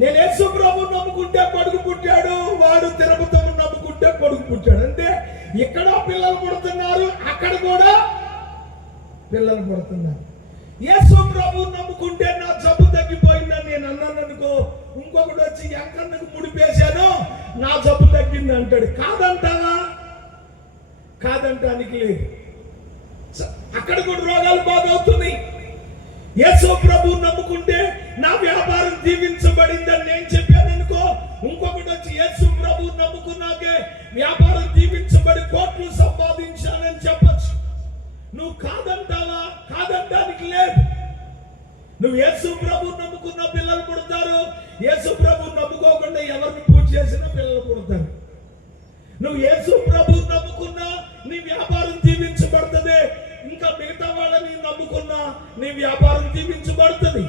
నేను యేసు ప్రభువుని నమ్ముకుంటే కొడుకు పుట్టాడు, వాడు తిరుపతమ్మని నమ్ముకుంటే కొడుకు పుట్టాడు. అంటే ఇక్కడ పిల్లలు పుడుతున్నారు, అక్కడ కూడా పిల్లలు పుడుతున్నారు. యేసు ప్రభువుని నమ్ముకుంటే నా జబ్బు తగ్గిపోయిందని నేను అన్నాను అనుకో, ఇంకొకటి వచ్చి ఎంకన్నకు ముడిపేశాను, నా జబ్బు తగ్గింది అంటాడు. కాదంటావా? కాదంటానికి లేదు. అక్కడ కూడా రోగాలు బాగవుతున్నాయి. యేసు ప్రభు నమ్ముకుంటే నా వ్యాపారం దీవించబడిందని నేను చెప్పాను అనుకో, ఇంకొకటి వచ్చి యేసు ప్రభు నమ్ముకున్నాకే వ్యాపారం దీవించబడి కోట్లు సంపాదించానని చెప్పచ్చు. నువ్వు కాదంటావా? కాదంటానికి లేదు. నువ్వు యేసు ప్రభు నమ్ముకున్న పిల్లలు పుడతారు, యేసు ప్రభు నమ్ముకోకుండా ఎవరిని పూజ చేసినా పిల్లలు పుడతారు. నువ్వు యేసు ప్రభు నమ్ముకున్నా నీ వ్యాపారం దీవించబడుతుంది, ఇంకా మిగతా వాళ్ళని నమ్ముకున్నా నీ వ్యాపారం దీవించబడుతుంది.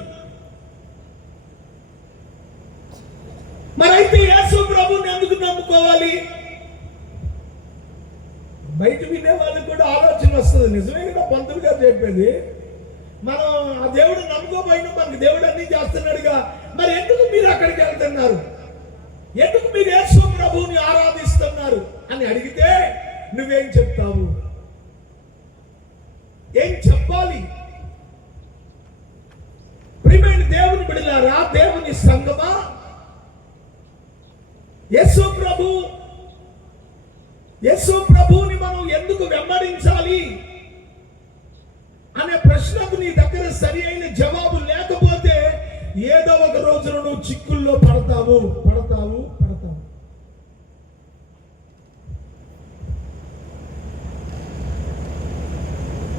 మరైతే యేసు ప్రభుని ఎందుకు నమ్ముకోవాలి? బయట వినే వాళ్ళకి కూడా ఆలోచన వస్తుంది. నిజమే కదా పంతులు గారు చెప్పేది. మనం ఆ దేవుడు నమ్ముకోపోయినా మనకి దేవుడు అన్ని చేస్తున్నాడుగా, మరి ఎందుకు మీరు అక్కడికి వెళ్తున్నారు, ఎందుకు మీరు యేసు ప్రభువుని ఆరాధిస్తున్నారు అని అడిగితే నువ్వేం చెప్తావు? ఏం చెప్పాలి? ప్రియమైన దేవుని బిడ్డలారా, దేవుని సంగమా, యేసు ప్రభువుని మనం ఎందుకు వెంబడించాలి అనే ప్రశ్నకు నీ దగ్గర సరి అయిన జవాబు లేకపోతే ఏదో ఒక రోజున నువ్వు చిక్కుల్లో పడతావు.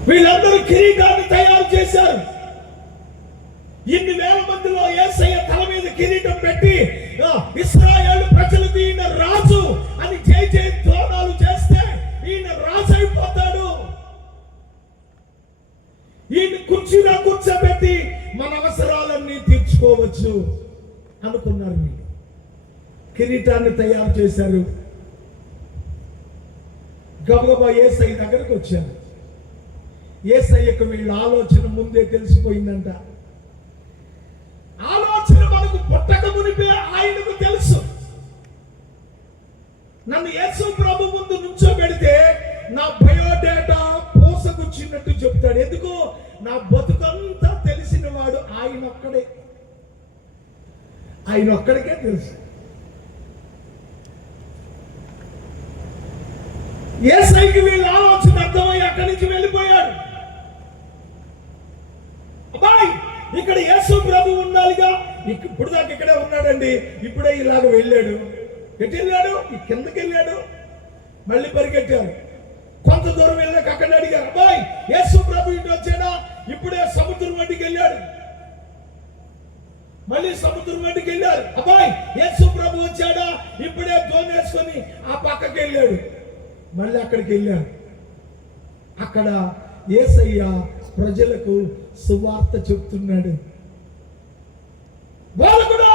వీళ్ళందరూ కిరీటాన్ని తయారు చేశారు. ఇన్ని వేల మందిలో యేసయ్య తల మీద కిరీటం పెట్టి ఇశ్రాయేలు ప్రజలకు ఈయన రాజు అని జై జై ధ్వానాలు చేస్తే ఈయన రాజు అయిపోతాడు, ఈయన కుర్చీలో కూర్చోబెట్టి మన అవసరాలన్నీ తీర్చుకోవచ్చు అనుకున్నారు. వీళ్ళు కిరీటాన్ని తయారు చేశారు. గబగబా యేసయ్య దగ్గరకు వచ్చారు. యేసయ్యకు వీళ్ళ ఆలోచన ముందే తెలిసిపోయిందంట. ఆలోచన మనకు పుట్టక మునిపే ఆయనకు తెలుసు. నన్ను యేసు ప్రభు ముందు నుంచోబెడితే నా బయోడేటా పోసగుచ్చినట్టు చెప్తాడు. ఎందుకు? నా బతుకంతా తెలిసిన వాడు ఆయన ఒక్కడికే తెలుసు. యేసయ్యకి వీళ్ళ ఆలోచన అర్థమై అక్కడి నుంచి వెళ్ళిపోయాడు. అబ్బాయి, ఇక్కడ యేసు ప్రభు ఉండాలిగా, ఇప్పుడు దాకా ఇక్కడే ఉన్నాడండి, ఇప్పుడే ఇలాగ వెళ్ళాడు. ఎటు వెళ్ళాడు? కిందకి వెళ్ళాడు. మళ్ళీ పరిగెట్టారు. కొంత దూరం వెళ్ళాక అక్కడ అడిగారు, అబ్బాయి యేసు ప్రభు ఇటు వచ్చాడా? ఇప్పుడే సముద్రం వంటికి వెళ్ళాడు. మళ్ళీ సముద్రం వంటికి వెళ్ళారు. అబ్బాయి యేసు ప్రభు వచ్చాడా? ఇప్పుడే దోణి వేసుకొని ఆ పక్కకి వెళ్ళాడు. మళ్ళీ అక్కడికి వెళ్ళారు. అక్కడ యేసయ్య ప్రజలకు సువార్త చెప్తున్నాడు. బాలకుడా,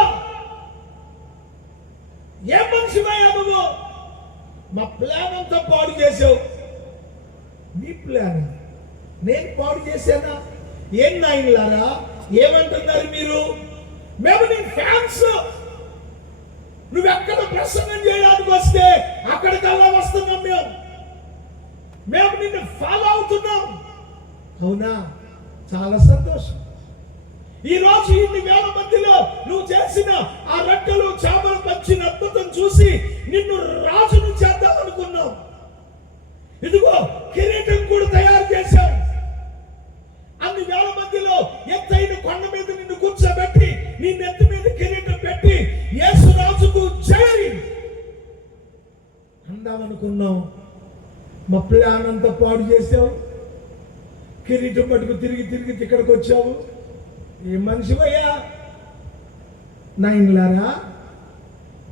ఏ మనిషివయ్యా నువ్వు? మా ప్లాన్ అంతా పాడు చేసావు. నీ ప్లాన్ నేను పాడు చేశానా? ఏం నాయనలారా, ఏమంటున్నారు మీరు? మేము నీ ఫ్యాన్స్. నువ్వెక్కడ ప్రసంగం చేయడానికి వస్తే అక్కడికల్లా వస్తున్నాం. మేము నిన్ను ఫాలో అవుతున్నాం. అవునా? చాలా సంతోషం. ఈ రోజు ఇన్ని వేల మందిలో నువ్వు చేసిన ఆ రొట్టెలు చేపలు పంచిన అద్భుతం చూసి నిన్ను రాజును చేద్దాం అనుకున్నాం. ఇదిగో కిరీటం కూడా తయారు చేశాం. అన్ని వేల మందిలో ఎత్తైన కొండ మీద నిన్ను కూర్చోబెట్టి నీ నెత్తి మీద కిరీటం పెట్టి యేసు రాజుకు జై అందామనుకున్నాం. మా ప్లాన్ అంతా పాడు చేసావు. కిరీటం పట్టుకు తిరిగి ఇక్కడికి వచ్చావు. ఏ మనిషివయ్యా? నాయనలారా,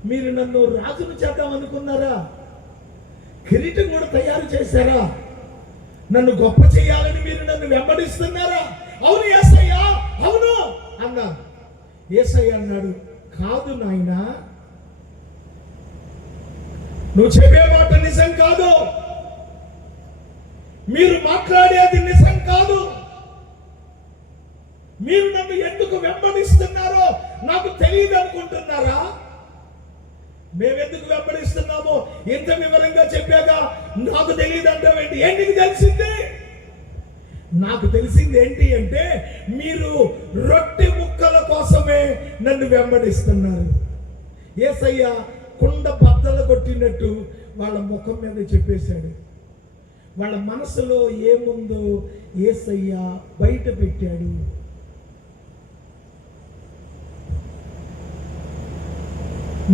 మీరు నన్ను రాజును చేద్దాం అనుకున్నారా? కిరీటం కూడా తయారు చేశారా? నన్ను గొప్ప చేయాలని మీరు నన్ను వెంబడిస్తున్నారా? అవును యేసయ్య, అవును అన్నాను. యేసయ్య అన్నాడు, కాదు నాయనా, నువ్వు చెప్పే మాట నిజం కాదు, మీరు మాట్లాడేది నిజం కాదు. మీరు నన్ను ఎందుకు వెంబడిస్తున్నారో నాకు తెలియదు అనుకుంటున్నారా? మేమెందుకు వెంబడిస్తున్నామో ఇంత వివరంగా చెప్పాక నాకు తెలియదు అంటావేంటి? ఏంటి తెలిసింది? నాకు తెలిసింది ఏంటి అంటే, మీరు రొట్టె ముక్కల కోసమే నన్ను వెంబడిస్తున్నారు. యేసయ్య కుండ బద్దలు కొట్టినట్టు వాళ్ళ ముఖం మీద చెప్పేశాడు. వాళ్ళ మనసులో ఏముందో యేసయ్య బయట పెట్టాడు.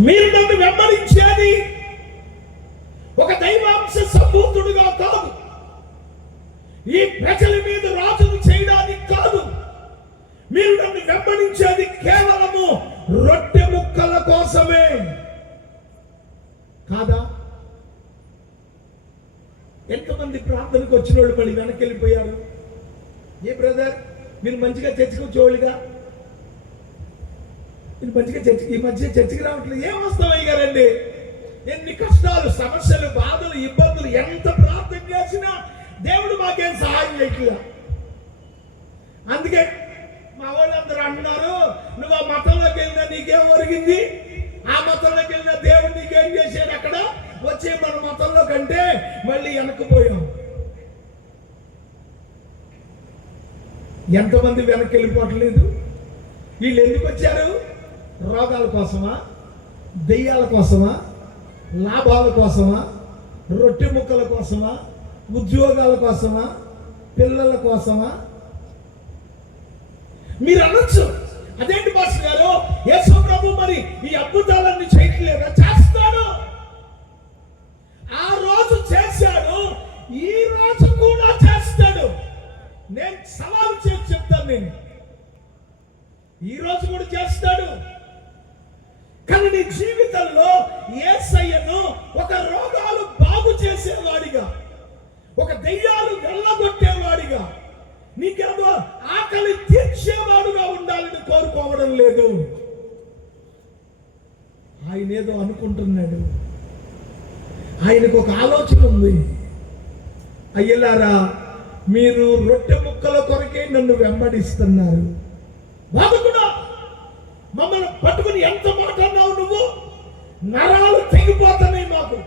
మీరు నన్ను వెంబడించేది ఒక దైవాంశ సంభూతుడుగా కాదు, ఈ ప్రజల మీద రాజును చేయడానికి కాదు. మీరు నన్ను వెంబడించేది కేవలము రొట్టె ముక్కల కోసమే కాదా? ఎంతమంది ప్రార్థనకు వచ్చిన వాళ్ళు మళ్ళీ వెనక్కి వెళ్ళిపోయారు. ఏ బ్రదర్, మీరు మంచిగా చర్చికి వచ్చేవాళ్ళుగా, మీరు మంచిగా చర్చికి, ఈ మధ్య చర్చికి రావట్లేదు. ఏం వస్తాం అయ్యారండి? ఎన్ని కష్టాలు, సమస్యలు, బాధలు, ఇబ్బందులు, ఎంత ప్రార్థన చేసినా దేవుడు మాకేం సహాయం చేయట్లా. అందుకే మా వాళ్ళందరూ అంటున్నారు, నువ్వు ఆ మతంలోకి వెళ్ళినా నీకేం ఒరిగింది, ఆ మతంలోకి వెళ్ళినా దేవుడు నీకేం చేశాడు, అక్కడ వచ్చి మన మతంలో కంటే మళ్ళీ వెనక్కిపోయాం. ఎంతమంది వెనక్కి వెళ్ళిపోవట్లేదు? వీళ్ళు ఎందుకు వచ్చారు? రోగాల కోసమా, దెయ్యాల కోసమా, లాభాల కోసమా, రొట్టె ముక్కల కోసమా, ఉద్యోగాల కోసమా, పిల్లల కోసమా? మీరు అనొచ్చు, అదేంటి పాస్టర్ గారు, యేసు ప్రభు మరి ఈ అద్భుతాలన్నీ చేయట్లేదా? చేస్తాడు. ఆ రోజు చేశాడు, ఈ రోజు కూడా చేస్తాడు. నేను సవాలు చేసి చెప్తాను, నేను ఈ రోజు కూడా చేస్తాడు. కానీ నీ జీవితంలో యేసయ్యను ఒక రోగాలు బాగు చేసేవాడిగా, ఒక దెయ్యాలు వెళ్ళగొట్టేవాడిగా, నీకేమో ఆకలి తీర్చేవాడుగా ఉండాలని కోరుకోవడం లేదు. ఆయన ఏదో అనుకుంటున్నాడు. ఆయనకు ఒక ఆలోచన ఉంది. అయ్యలారా, మీరు రొట్టె ముక్కల కొరకే నన్ను వెంబడిస్తున్నారు. బాధకుడా, మమ్మల్ని పట్టుకుని ఎంత మాట అన్నావు నువ్వు? నరాలు తెగిపోతున్నాయి మాకు.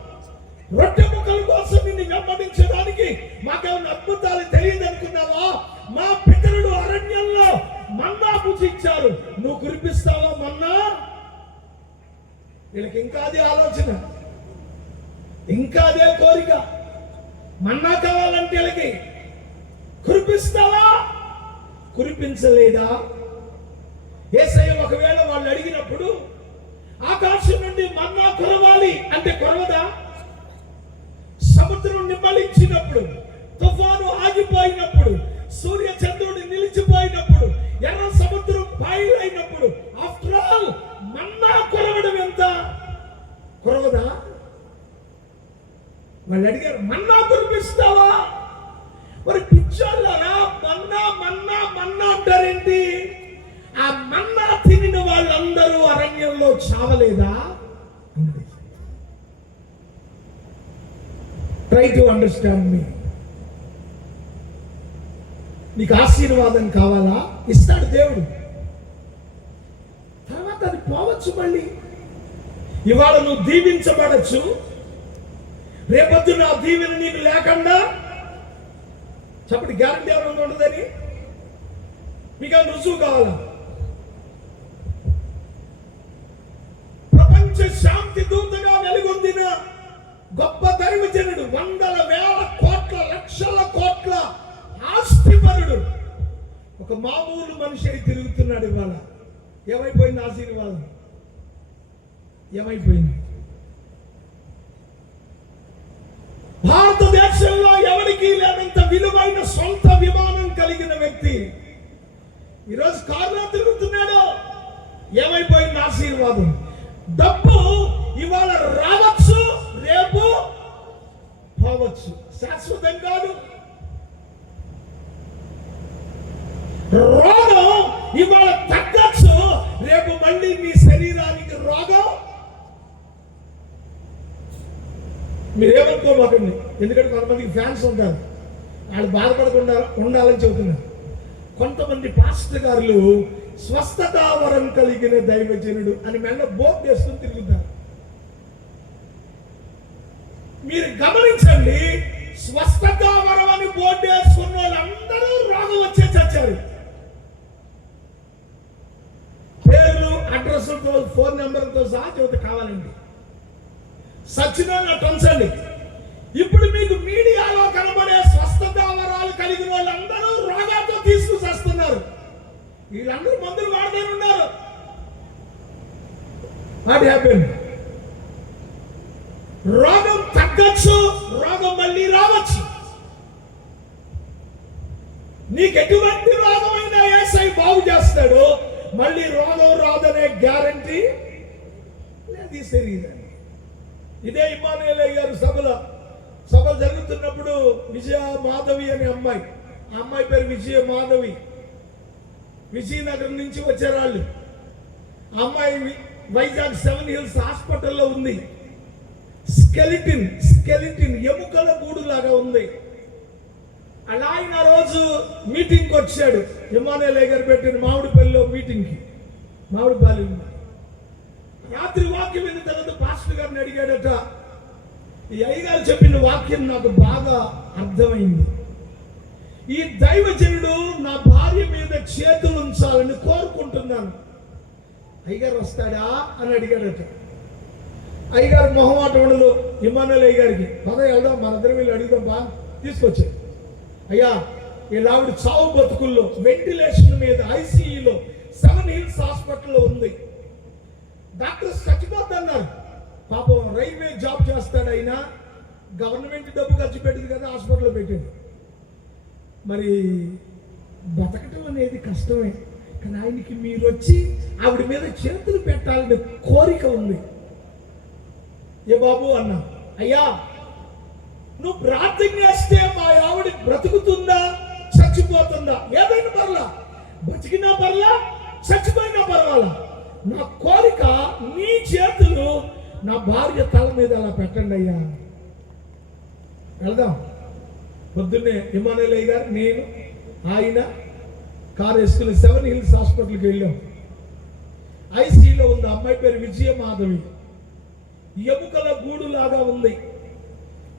రొట్టె ముక్కల కోసం నిన్ను వెంబడించడానికి మాకేమైనా అద్భుతాలు తెలియదు అనుకున్నావా? మా పితరుడు అరణ్యంలో మన్నా భుజించారు, నువ్వు కురిపిస్తావా మన్నా? వీళ్ళకి ఇంకా అదే ఆలోచన, ఇంకా అదే కోరిక. మన్నా కావాలంటే వీళ్ళకి కురిపిస్తావా? కురిపించలేదా? యేసయ్య ఒకవేళ వాళ్ళు అడిగినప్పుడు ఆకాశం నుండి మన్నా కురవాలి అంటే కురవదా? సముద్రం నిమ్మలించినప్పుడు, తుఫాను ఆగిపోయినప్పుడు, సూర్య చంద్రుడు నిలిచిపోయినప్పుడు, ఎర్ర సముద్రం బయలైనప్పుడు, ఆఫ్టర్ ఆల్ మన్నా కురవడం ఎంత? కురవదా? వాళ్ళు అడిగారు, మన్నా కురిపిస్తావా? మరి పిచ్చోళ్ళరా, మన్నా మన్నా మన్నా అంటారేంటి? ఆ మన్నా తినిన వాళ్ళందరూ అరణ్యంలో చావలేదా? ట్రై టు అండర్స్టాండ్ మీ. నీకు ఆశీర్వాదం కావాలా? ఇస్తాడు దేవుడు. తర్వాత అది పోవచ్చు. మళ్ళీ ఇవాళ నువ్వు దీవించబడచ్చు, రేపొద్దు నా దీవెన నీకు లేకుండా చెప్పండి, గ్యారంటీ ఎవరైనా ఉండదని మీకు రుజువు కావాలా? ప్రపంచ శాంతి దూతగా వెలుగొందిన గొప్ప దైవజనుడు, వందల వేల కోట్ల లక్షల కోట్ల ఆస్తిపరుడు, ఒక మామూలు మనిషి అయి తిరుగుతున్నాడు. ఇవాళ ఏమైపోయింది ఆశీర్వాదం? ఏమైపోయింది? భారతదేశంలో ఎవరికి లేనంత విలువైన సొంత విమానం కలిగిన వ్యక్తి ఈరోజు కారులో తిరుగుతున్నాడు. ఏమైపోయింది ఆశీర్వాదం? డబ్బు ఇవాళ రావచ్చు, రేపు పోవచ్చు, శాశ్వతం కాదు. రోగం ఇవాళ తగ్గచ్చు, రేపు మళ్ళీ మీ శరీరానికి రోగం. మీరేమనుకోమాకండి, ఎందుకంటే కొంతమందికి ఫ్యాన్స్ ఉంటారు, వాళ్ళు బాధపడకుండా ఉండాలని చెబుతున్నారు. కొంతమంది పాస్టర్ గారులు స్వస్థతా వరం కలిగిన దైవజనుడు అని మెల్ల బోర్డు వేసుకుని తిరుగుతారు. మీరు గమనించండి, స్వస్థతా వరం అని బోర్డు వేసుకున్న వాళ్ళందరూ రోగం వచ్చే చచ్చారు. పేర్లు, అడ్రస్లతో, ఫోన్ నెంబర్తో సహా చెబుతా కావాలండి. సచ్చినా అటు ఉంచండి. ఇప్పుడు మీకు మీడియాలో కనబడే స్వస్థత వరాలు కలిగిన వాళ్ళందరూ రోగాలతో తీసుకువస్తున్నారు. వీళ్ళందరూ మందులు వాడుతూనే ఉన్నారు. What happen? రోగం తగ్గచ్చు, రోగం మళ్ళీ రావచ్చు. నీకు ఎటువంటి రోగమైనా యేసయ్య బాగు చేస్తాడు. మళ్ళీ రోగం రాదనే గ్యారంటీ లేదు ఈ శరీరాన్ని. ఇదే ఇమ్మానుయేలయ్య గారు సభ జరుగుతున్నప్పుడు విజయ మాధవి అనే అమ్మాయి, ఆ అమ్మాయి పేరు విజయ మాధవి, విజయనగరం నుంచి వచ్చారు వాళ్ళు. ఆ అమ్మాయి వైజాగ్ 7 హిల్స్ హాస్పిటల్లో ఉంది. స్కెలిటిన్ ఎముకల గూడు లాగా ఉంది. అలా ఆయన రోజు మీటింగ్కి వచ్చాడు. ఇమ్మానుయేలయ్య గారు పెట్టిన మామిడిపల్లిలో మీటింగ్కి, మామిడిపల్లి. రాత్రి వాక్యం విన్న తర్వాత పాస్టర్ గారిని అడిగాడట, ఈ అయ్యగారు చెప్పిన వాక్యం నాకు బాగా అర్థమైంది. ఈ దైవజనుడు నా భార్య మీద చేతులు ఉంచాలని కోరుకుంటున్నాను, అయ్యగారు వస్తాడా అని అడిగాడట. అయ్యగారు మొహమాటములు ఇమ్మానుయేలయ్య గారికి, పద వెళ్దాం, మనందరం వీళ్ళు అడుగుదాం బా, తీసుకొచ్చాడు. అయ్యా ఈవిడ చావు బతుకుల్లో వెంటిలేషన్ మీద ఐసీయూలో 7 హిల్స్ హాస్పిటల్లో ఉంది. డాక్టర్స్ చచ్చిపోతున్నారు. పాపం రైల్వే జాబ్ చేస్తాడు ఆయన, గవర్నమెంట్ డబ్బు ఖర్చు పెట్టింది కదా హాస్పిటల్లో పెట్టింది. మరి బతకటం అనేది కష్టమే, కానీ ఆయనకి మీరు వచ్చి ఆవిడ మీద చేతులు పెట్టాలనే కోరిక ఉంది. ఏ బాబు అన్నా, అయ్యా నువ్వు ప్రార్థన చేస్తే మా ఆవిడ బ్రతుకుతుందా చచ్చిపోతుందా, ఏదైనా పర్లా, బతికినా పర్లా చచ్చిపోయినా పర్వాలా, నా కోరిక నీ చేతులు నా భార్య తల మీద అలా పెట్టండి అయ్యా. వెళ్దాం. పొద్దున్నే ఇమ్మానుయేలయ్య గారు, నేను, ఆయన కారు వేసుకుని 7 హిల్స్ హాస్పిటల్కి వెళ్ళాం. ఐసీయూలో ఉంది. అమ్మాయి పేరు విజయ మాధవి. ఎముకల గూడు లాగా ఉంది.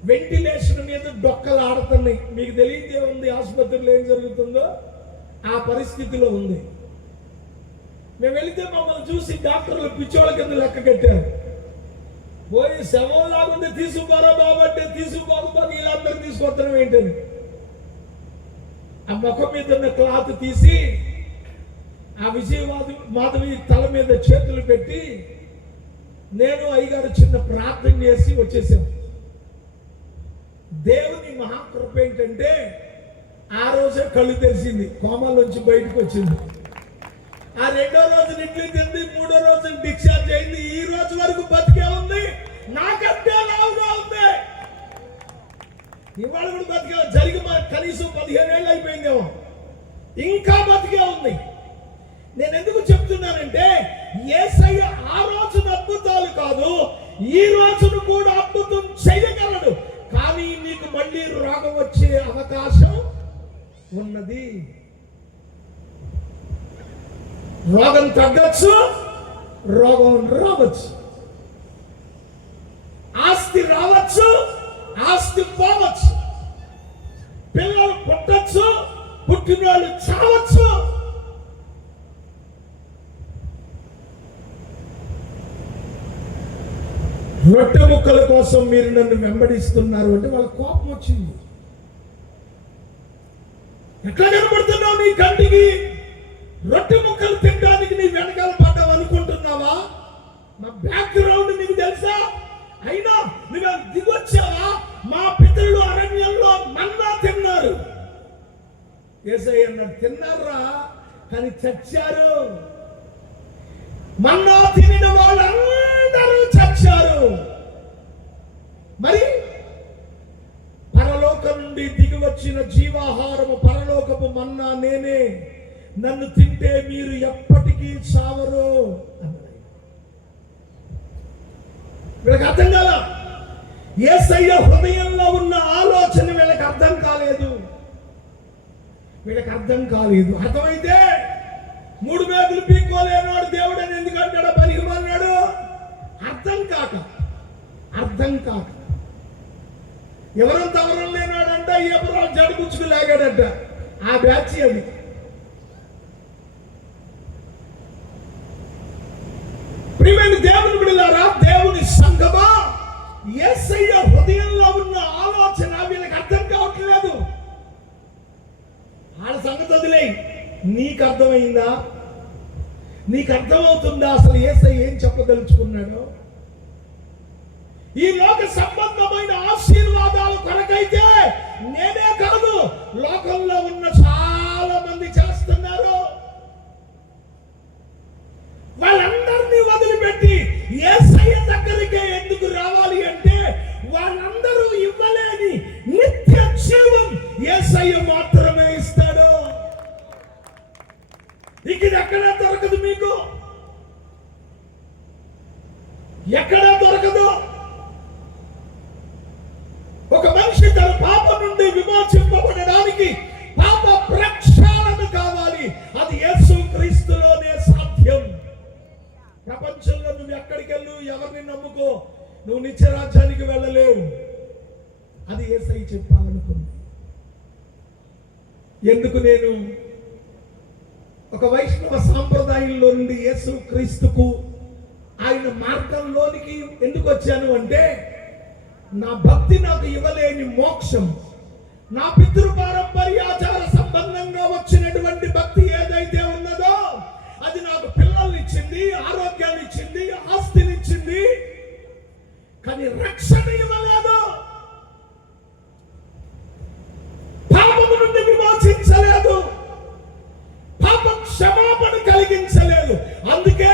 వెంటిలేషన్ మీద డొక్కలు ఆడుతున్నాయి. మీకు తెలియదే ఉంది ఆసుపత్రిలో ఏం జరుగుతుందో, ఆ పరిస్థితిలో ఉంది. మేము వెళితే మమ్మల్ని చూసి డాక్టర్లు పిచ్చోళ్ళ కింద లెక్క కట్టారు. పోయి శవం లాగుంది, తీసుకుపోరా బాబట్టే, తీసుకోకపోతే వీళ్ళందరూ తీసుకొస్తాం ఏంటని ఆ ముఖం మీద ఉన్న క్లాత్ తీసి ఆ మాధవి తల మీద చేతులు పెట్టి నేను అయ్యగారు చిన్న ప్రార్థన చేసి వచ్చేసాం. దేవుని మహాకృప ఏంటంటే ఆ రోజే కళ్ళు తెరిచింది, కోమాలోంచి బయటకు వచ్చింది. ఆ 2వ రోజు ఇడ్లీ తింది, 3వ రోజు డిశ్చార్జ్ అయింది. ఈ రోజు వరకు బతికే ఉంది, నాకంటే లావుగా ఉంది. ఇవాళ కూడా బతికే, జరిగి కనీసం 15 ఏళ్ళు అయిపోయిందేమో, ఇంకా బతికే ఉంది. నేను ఎందుకు చెప్తున్నానంటే యేసయ్య ఆ రోజున అద్భుతాలు కాదు, ఈ రోజును కూడా అద్భుతం చేయగలడు. కానీ నీకు మళ్ళీ రోగం వచ్చే అవకాశం ఉన్నది. రోగం తగ్గచ్చు, రోగం రావచ్చు, ఆస్తి రావచ్చు, ఆస్తి పోవచ్చు, పిల్లలు పుట్టచ్చు, పుట్టినోళ్ళు చావచ్చు. రొట్టె ముక్కల కోసం మీరు నన్ను వెంబడిస్తున్నారు అంటే వాళ్ళ కోపం వచ్చింది. ఎట్లా కనబడుతున్నావు నీ కంటికి? రొట్టె ముక్కలు తినడానికి నీ వెనకాల పడ్డావు అనుకుంటున్నావా? మా బ్యాక్గ్రౌండ్ నీకు తెలుసా? అయినా నువ్వు దిగొచ్చావా? మా పితరులు అరణ్యంలో మన్నా తిన్నారు. యేసయ్య అన్నాడు, తిన్నారా కానీ చచ్చారు. మన్నా తినిన వాళ్ళందరూ చచ్చారు. మరి పరలోకం నుండి దిగి వచ్చిన జీవాహారము, పరలోకపు మన్నా నేనే. నన్ను తింటే మీరు ఎప్పటికీ చావరు అన్నాడు. వీళ్ళకి అర్థం కాల. యేసయ్య హృదయంలో ఉన్న ఆలోచన వీళ్ళకి అర్థం కాలేదు. అర్థమైతే 3 మేకులు పీక్కోలేనాడు దేవుడు అని ఎందుకంటాడు? పనికిమన్నాడు. అర్థం కాక ఎవరంత అవరం లేనాడంట, ఏపురాలు జడబుచ్చుకు లాగాడంట. ఆ బ్యాచ్ అది. ప్రియమైన దేవుని బిడ్డలారా, దేవుని సంఘమా, యేసయ్య హృదయంలో ఉన్న ఆలోచన వీళ్ళకి అర్థం కావట్లేదు. వాళ్ళ సంగతి వదిలేయ్, నీకు అర్థమైందా? నీకు అర్థమవుతుందా అసలు యేసయ్య ఏం చెప్పదలుచుకున్నాడో? ఈ లోక సంబంధమైన ఆశీర్వాదాల కొరకైతే నేనే కాదు, లోకంలో ఉన్న చాలా మంది చేస్తున్నారు. వాళ్ళందరినీ వదిలిపెట్టి యేసయ్య దగ్గరికే ఎందుకు రావాలి అంటే, వాళ్ళందరూ ఇవ్వలేని నిత్య జీవం యేసయ్య మాత్రమే ఇస్తాడు. ఇది ఎక్కడా దొరకదు, మీకు ఎక్కడా దొరకదు. ఒక మనిషి తన పాపం నుండి విమోచింపబడడానికి పాప ప్రక్షాళన కావాలి. అది యేసు క్రీస్తులోనే సాధ్యం. ప్రపంచంలో నువ్వు ఎక్కడికి వెళ్ళు, ఎవరిని నమ్ముకో, నువ్వు నిత్యరాజ్యానికి వెళ్ళలేవు. అది యేసయ్య చెప్పాలనుకుంది. ఎందుకు నేను ఒక వైష్ణవ సాంప్రదాయంలో నుండి యేసు క్రీస్తుకు, ఆయన మార్గంలోనికి ఎందుకు వచ్చాను అంటే, నా భక్తి నాకు ఇవ్వలేని మోక్షం, నా పితృ పారంపర్యాచార సంబంధంగా వచ్చినటువంటి భక్తి ఏదైతే ఉన్నదో అది నాకు పిల్లల్ని ఇచ్చింది, ఆరోగ్యాన్ని ఇచ్చింది, ఆస్తిని ఇచ్చింది, కానీ రక్షణ ఇవ్వలేదు, పాపము నుండి విమోచించలేదు, పాప క్షమాపణ కలిగించలేదు. అందుకే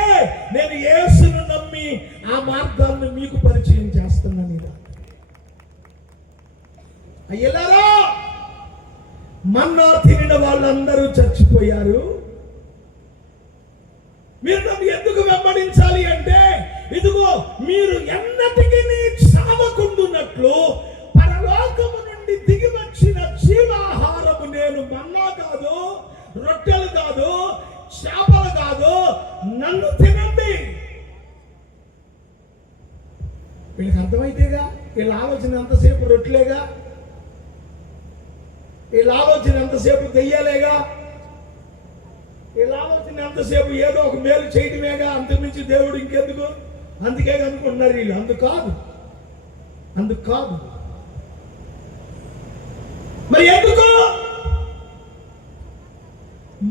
నేను యేసును నమ్మి ఆ మార్గాన్ని మీకు పరిచయం చేస్తున్నాను. ఇలా అయ్యలారా, మన్నా తినిన వాళ్ళందరూ చచ్చిపోయారు. మీరు నన్ను ఎందుకు వెంబడించాలి అంటే, ఇదిగో మీరు ఎన్నటికీ చావకుండునట్లు పరలోకము నుండి దిగి వచ్చిన జీవాహారము నేను. మన్నా కాదు, రొట్టెలు కాదు, చేపలు కాదు, నన్ను తినండి. వీళ్ళకి అర్థమైతేగా, వీళ్ళ ఆలోచన ఎంతసేపు రొట్టెలేగా, వీళ్ళ ఆలోచన ఎంతసేపు దెయ్యాలేగా, వీళ్ళ ఆలోచన ఎంతసేపు ఏదో ఒక మేలు చేయటమేగా, అంతకుమించి దేవుడు ఇంకెందుకు? అందుకే అనుకుంటున్నారు వీళ్ళు. అందుకు కాదు. మరి ఎందుకు?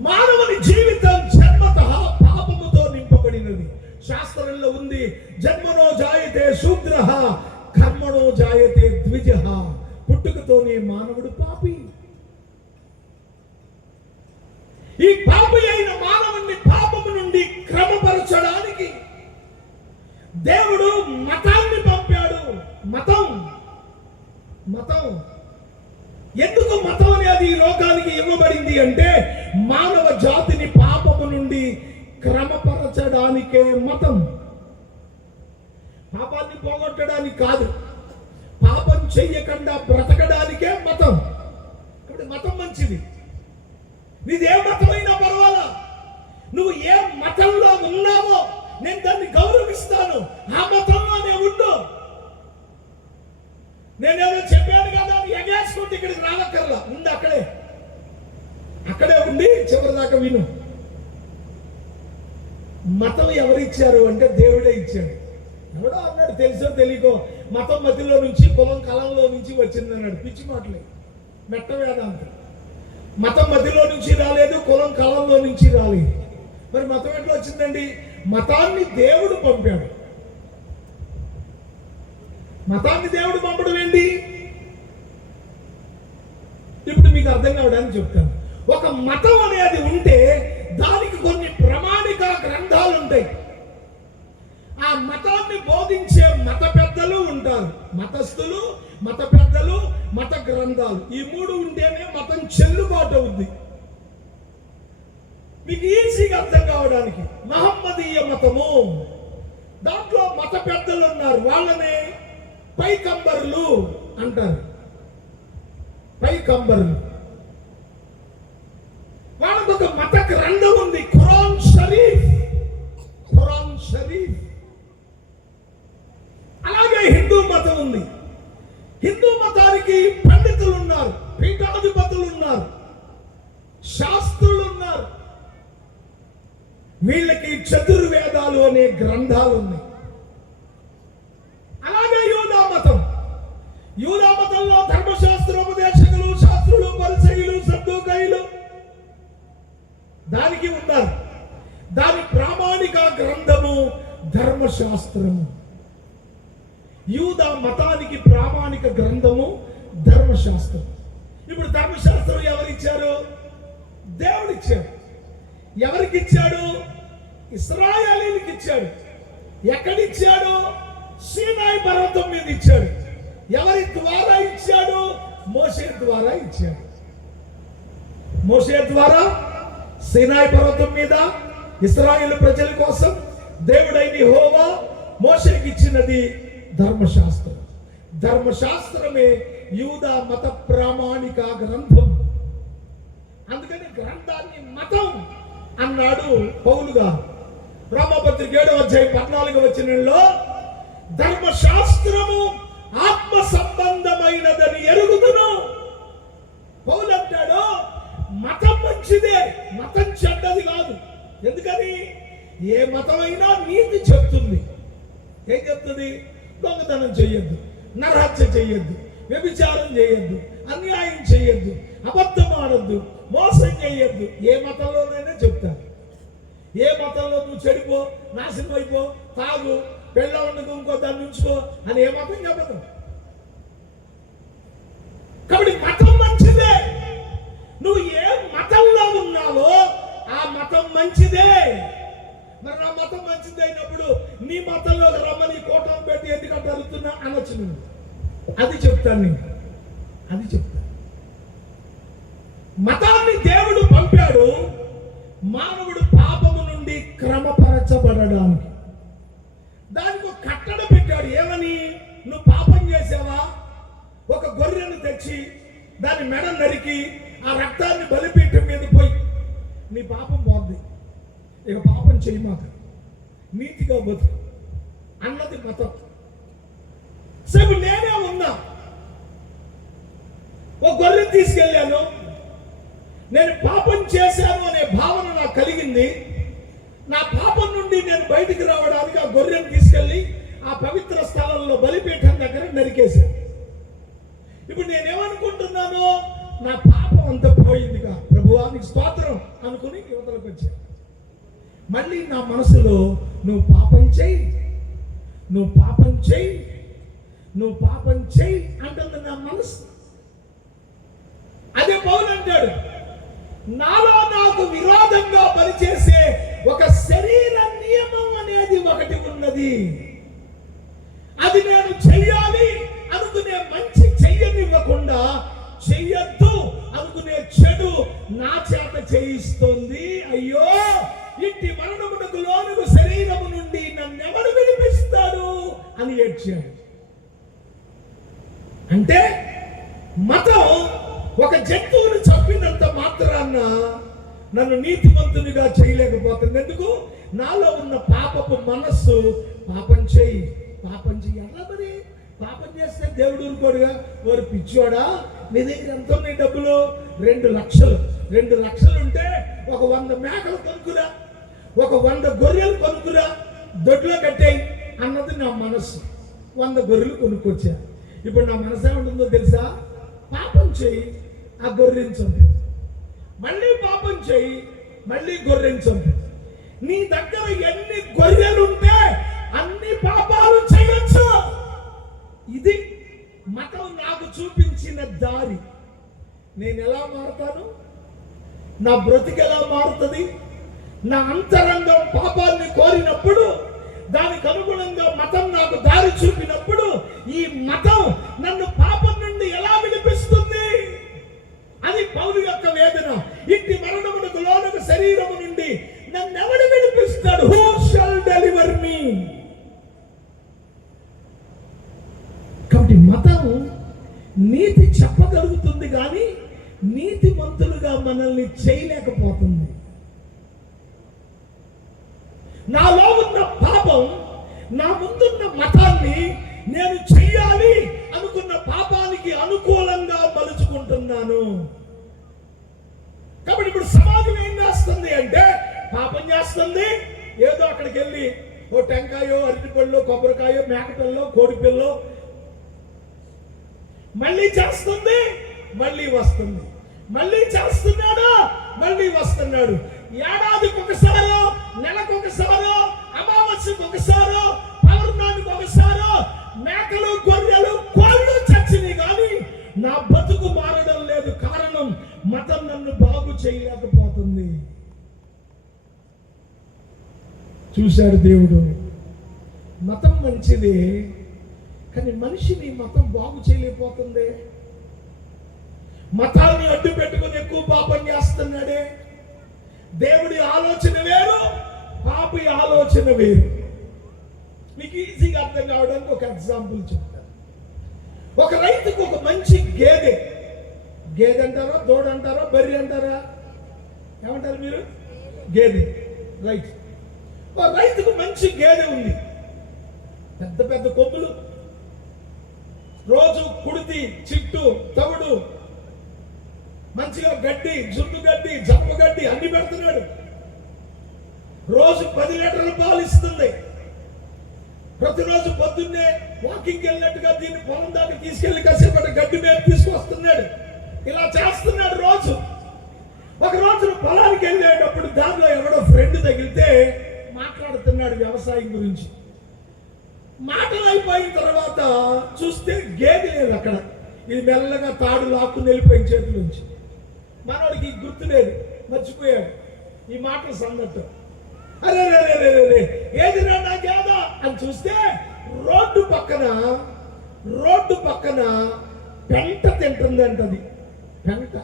మానవుని జీవితం జన్మతః పాపముతో నింపబడినది. శాస్త్రంలో ఉంది, జన్మనో జాయతే శూద్రః కర్మణో జాయతే ద్విజః. పుట్టుకతోనే మానవుడు పాపి. ఈ పాపి అయిన మానవుని పాపము నుండి క్రమపరచడానికి దేవుడు మతాన్ని పంపాడు. మతం ఎందుకు మతం అనేది ఈ లోకానికి ఇవ్వబడింది అంటే, మానవ జాతిని పాపము నుండి క్రమపరచడానికే మతం. పాపాన్ని పోగొట్టడానికి కాదు, పాపం చెయ్యకుండా బ్రతకడానికే మతం. కాబట్టి మతం మంచిది. నీదే మతమైనా పర్వాలా, నువ్వు ఏ మతంలో ఉన్నావో నేను దాన్ని గౌరవిస్తాను. ఆ మతంలోనే ఉండు. నేనేదో చెప్పాను కదా ఎగేసుకుంటే ఇక్కడికి రావక్కర్లా, ఉండి అక్కడే ఉండి చివరిదాకా విను. మతం ఎవరిచ్చారు అంటే దేవుడే ఇచ్చాడు. ఎవడో అన్నాడు, తెలుసో తెలియకో, మతం మధ్యలో నుంచి కులం కలంలో నుంచి వచ్చింది అన్నాడు. పిచ్చి మాటలే, మెట్ట వేదాంతం. మతం మధ్యలో నుంచి రాలేదు, కులం కలంలో నుంచి రాలేదు. మరి మతం ఎట్లా వచ్చిందండి? మతాన్ని దేవుడు పంపాడు. మతాన్ని దేవుడు పంపడం ఏంటి? ఇప్పుడు మీకు అర్థం కావడానికి చెప్తాను. ఒక మతం అనేది ఉంటే దానికి కొన్ని ప్రమాణిక గ్రంథాలు ఉంటాయి. ఆ మతాన్ని బోధించే మత పెద్దలు ఉంటారు. మతస్థులు, మత పెద్దలు, మత గ్రంథాలు, ఈ మూడు ఉంటేనే మతం చెల్లుబాటు అవుద్ది. మీకు ఈజీగా అర్థం కావడానికి, మహమ్మదీయ మతము, దాంట్లో మత పెద్దలు ఉన్నారు. వాళ్ళనే పైకంబర్లు అంటారు. పైకంబర్లు. వాళ్ళకు ఒక మత గ్రంథం ఉంది, ఖురాన్ షరీఫ్. అలాగే హిందూ మతం ఉంది. హిందూ మతానికి పండితులు ఉన్నారు, పీఠాధిపతులు ఉన్నారు, శాస్త్రులు ఉన్నారు. వీళ్ళకి చతుర్వేదాలు అనే గ్రంథాలు ఉన్నాయి. అలాగే యూదా మతం దానికి ఉన్నారు. దాని ప్రామాణిక గ్రంథము ధర్మశాస్త్రము. యూదా మతానికి ప్రామాణిక గ్రంథము ధర్మశాస్త్రం. ఇప్పుడు ధర్మశాస్త్రం ఎవరిచ్చారు? దేవుడిచ్చాడు. ఎవరికి ఇచ్చాడు? ఇశ్రాయేలీయులకు ఇచ్చాడు. ఎక్కడిచ్చాడు? సీనాయి పర్వతం మీద ఇచ్చాడు. ఎవరి ద్వారా ఇచ్చాడు? మోషే ద్వారా ఇచ్చాడు. మోషే ద్వారా సీనాయి పర్వతం మీద ఇశ్రాయేలు ప్రజల కోసం దేవుడైన యెహోవా మోషేకి ఇచ్చినది ధర్మశాస్త్రం. ధర్మశాస్త్రమే యూదా మత ప్రామాణిక గ్రంథం. అందుకని గ్రంథాన్ని మతం అన్నాడు పౌలు గారు. రోమాపత్రిక 7:14 ధర్మశాస్త్రము ఆత్మ సంబంధమైనదని ఎరుగుదును. పౌలు అంటాడు మతం మంచిదే, మతం చెడ్డది కాదు. ఎందుకని? ఏ మతమైనా నీతి చెప్తుంది. ఏం చెప్తుంది? దొంగతనం చేయొద్దు, నరహత్య చేయొద్దు, వ్యభిచారం చేయొద్దు, అన్యాయం చేయొద్దు, అబద్ధం ఆడొద్దు, మోసం చేయొద్దు. ఏ మతంలోనైనా చెప్తారు. ఏ మతంలో నువ్వు చెడిపో, నాశనం అయిపో, తాగు, పెళ్ళ ఉండదు, ఇంకో దాన్ని ఉంచుకో అని ఏ మతం చెప్పదు. కాబట్టి మతం మంచిదే. నువ్వు ఏ మతంలో ఉన్నావో ఆ మతం మంచిదే. మరి నా మతం మంచిది అయినప్పుడు నీ మతంలో రమ్మని కోటం పెట్టి ఎందుకంటే అడుగుతున్నా అనొచ్చు. నువ్వు అది చెప్తాను, నేను అది చెప్తాను. మతాన్ని దేవుడు పంపాడు మానవుడు పాపము నుండి క్రమపరచబడడానికి. దానికి ఒక కట్టడ పెట్టాడు. ఏమని? నువ్వు పాపం చేసావా? ఒక గొర్రెను తెచ్చి దాని మెడ నరికి ఆ రక్తాన్ని బలిపీఠం మీద పోయి నీ పాపం పోద్ది, ఇక పాపం చేయమాక, నీతిగా బతుకు అన్నది మతం. సరే నేనే ఉన్నా, ఒక గొర్రెను తీసుకెళ్ళాను, నేను పాపం చేశాను అనే భావన నాకు కలిగింది. నా పాపం నుండి నేను బయటికి రావడానికి ఆ గొర్రెను తీసుకెళ్ళి ఆ పవిత్ర స్థలంలో బలిపీఠం దగ్గర నరికేశాను. ఇప్పుడు నేనేమనుకుంటున్నాను? నా పాపం అంత పోయిందిగా, ప్రభువానికి స్తోత్రం అనుకుని యువతలకు వచ్చాను. మళ్ళీ నా మనసులో నువ్వు పాపం చెయ్యి, నువ్వు పాపం చెయ్యి, నువ్వు పాపం చెయ్యి అంటుంది నా మనసు. అదే పౌలు అంటాడు, నాలో నాకు విరోధంగా పనిచేసే ఒక శరీర నియమం అనేది ఒకటి ఉన్నది. అది నేను చెయ్యాలి అనుకునే మంచి చెయ్యనివ్వకుండా చెయ్యొద్దు అనుకునే చెడు నా చేత చేయిస్తుంది. అయ్యో, ఇట్టి మరణమునకు లోనుగు శరీరము నుండి నన్నెవడు విడిపిస్తాడు అని ఏడ్చాడు. అంటే మతం ఒక జంతువును చంపినంత మాత్రాన నన్ను నీతిమంతునిగా చేయలేకపోతుంది. ఎందుకు? నాలో ఉన్న పాపపు మనస్సు పాపం చెయ్యి, పాపం చెయ్యి. అలా మరి పాపం చేస్తే దేవుడు ఊరుకోడుగా. వారు పిచ్చోడా, నీ దగ్గర ఎంత ఉన్నాయి డబ్బులు? 2 లక్షలు. 2 లక్షలు ఉంటే ఒక 100 మేకలు కొనుక్కురా, ఒక 100 గొర్రెలు కొనుక్కురా, దొడ్లో కట్టేయి అన్నది నా మనస్సు. 100 గొర్రెలు కొనుక్కొచ్చా. ఇప్పుడు నా మనసు ఏముంటుందో తెలుసా? పాపం చెయ్యి, ఆ గొర్రెని చంపి, మళ్ళీ పాపం చెయ్యి, మళ్ళీ గొర్రెని చంపి. నీ దగ్గర ఎన్ని గొర్రెలు ఉంటే అన్ని పాపాలు చేయొచ్చు. ఇది మతం నాకు చూపించిన దారి. నేను ఎలా మారుతాను? నా బ్రతికి ఎలా మారుతుంది? నా అంతరంగం పాపాన్ని కోరినప్పుడు, దానికి అనుగుణంగా మతం నాకు దారి చూపినప్పుడు, ఈ మతం నన్ను పాపం నుండి ఎలా విడిపిస్తుంది? అది పౌలు యొక్క వేదన. ఇట్టి మరణమునకు లోనుగు శరీరము నుండి నన్ను ఎవడు విడిపిస్తాడు? హూ షల్ డెలివర్ మీ? కాబట్టి మతం నీతి చెప్పగలుగుతుంది కానీ నీతిమంతులుగా మనల్ని చేయలేకపోతుంది. నాలో ఉన్న పాపం, నా ముందున్న మతాన్ని నేను చెయ్యాలి అనుకున్న పాపానికి అనుకూలంగా మలుచుకుంటున్నాను. కాబట్టి ఇప్పుడు సమాజం ఏం చేస్తుంది అంటే పాపం చేస్తుంది. ఏదో అక్కడికి వెళ్ళి ఓ టెంకాయో, అరటిపళ్ళు, కొబ్బరికాయో, మేకపిల్లో, కోడిపిల్లో మళ్ళీ చేస్తుంది, మళ్ళీ వస్తుంది, మళ్ళీ చేస్తున్నాడా మళ్ళీ వస్తున్నాడు. ఏడాదికి ఒకసారో, నెలకు ఒకసారో, అమావాస్యకు ఒకసారో, పౌర్ణానికి ఒకసారో మేకలు, గొర్రెలు, కోళ్ళు చచ్చినాయి కానీ నా బతుకు మారడం లేదు. కారణం మతం నన్ను బాగు చేయలేకపోతుంది. చూశాడు దేవుడు, మతం మంచిదే కానీ మనిషిని మతం బాగు చేయలేకపోతుంది. మతాన్ని అడ్డు పెట్టుకుని ఎక్కువ పాపం చేస్తున్నాడే. దేవుడి ఆలోచన వేరు, పాపి ఆలోచన వేరు. మీకు ఈజీగా అర్థం కావడానికి ఒక ఎగ్జాంపుల్ చెప్తాను. ఒక రైతుకు ఒక మంచి గేదె అంటారా, దూడ అంటారా, బర్రె అంటారా, ఏమంటారు మీరు? గేదె. రైతు, ఒక రైతుకు మంచి గేదె ఉంది. పెద్ద పెద్ద కొమ్ములు, రోజు కుడితి, చిట్టు, తవుడు, మంచిగా గడ్డి, జున్ను గడ్డి, జన్మ గడ్డి అన్ని పెడుతున్నాడు. రోజు 10 లీటర్ల పాలు ఇస్తుంది. ప్రతిరోజు పొద్దున్నే వాకింగ్కి వెళ్ళినట్టుగా దీన్ని పొలం దాకా తీసుకెళ్లి కాసేపటి గడ్డి మీద తీసుకొస్తున్నాడు. ఇలా చేస్తున్నాడు రోజు. ఒక రోజు పొలానికి వెళ్ళేటప్పుడు దానిలో ఎవడో ఫ్రెండ్ తగిలితే మాట్లాడుతున్నాడు వ్యవసాయం గురించి. మాటలు అయిపోయిన తర్వాత చూస్తే గేదె లేదు అక్కడ. ఇది మెల్లగా తాడు లాక్కుని వెళ్ళిపోయిన చేతుల నుంచి. మనోడికి గుర్తు లేదు, మర్చిపోయాడు ఈ మాటలు సంగతి. అరే ఏదిరా నా గేద అని చూస్తే రోడ్డు పక్కన పెంట తింటుంది అంటది. పెంట,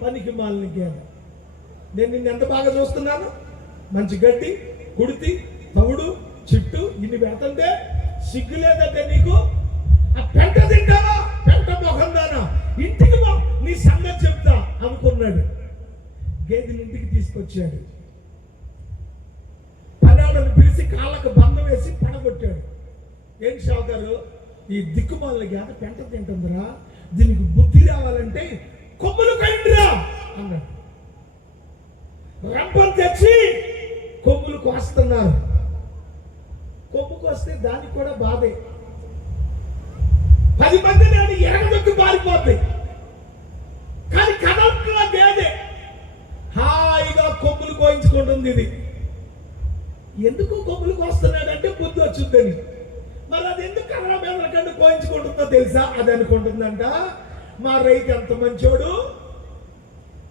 పనికి మాలిన గేద. నేను నిన్ను ఎంత బాగా చూస్తున్నాను, మంచి గడ్డి, కుడితి, తవుడు, చిట్టు ఇన్ని పెడుతుంటే సిగ్గు లేదంటే నీకు? ఆ పెంట తింటావా? పెంట మొహందానా, ఇంటికి నీ సంగతి చెప్తా అనుకున్నాడు. గేదెని ఇంటికి తీసుకొచ్చాడు. పనాలను పిలిచి కాళ్ళకు బంధం వేసి పడగొట్టాడు. ఏం షావుకారు, ఈ దిక్కుమాల గేద పెంట తింటుందిరా, దీనికి బుద్ధి రావాలంటే కొమ్ములు కైండిరా అన్నాడు. రంపం తెచ్చి కొమ్ములు కోస్తున్నారు. కొమ్ముకు వస్తే దానికి కూడా బాధే. 10 మంది నేను ఎరగదొక్కి పారిపోతాయి. కానీ కదలుతున్న గేదె హాయిగా కొమ్ములు కోయించుకుంటుంది. ఇది ఎందుకు కొమ్ములు కోస్తున్నాడంటే బుద్ధి వచ్చిందని. మరి అది ఎందుకు కర్ర మీద కోయించుకుంటుందో తెలుసా? అది అనుకుంటుందంట, మా రైతు ఎంత మంచోడు,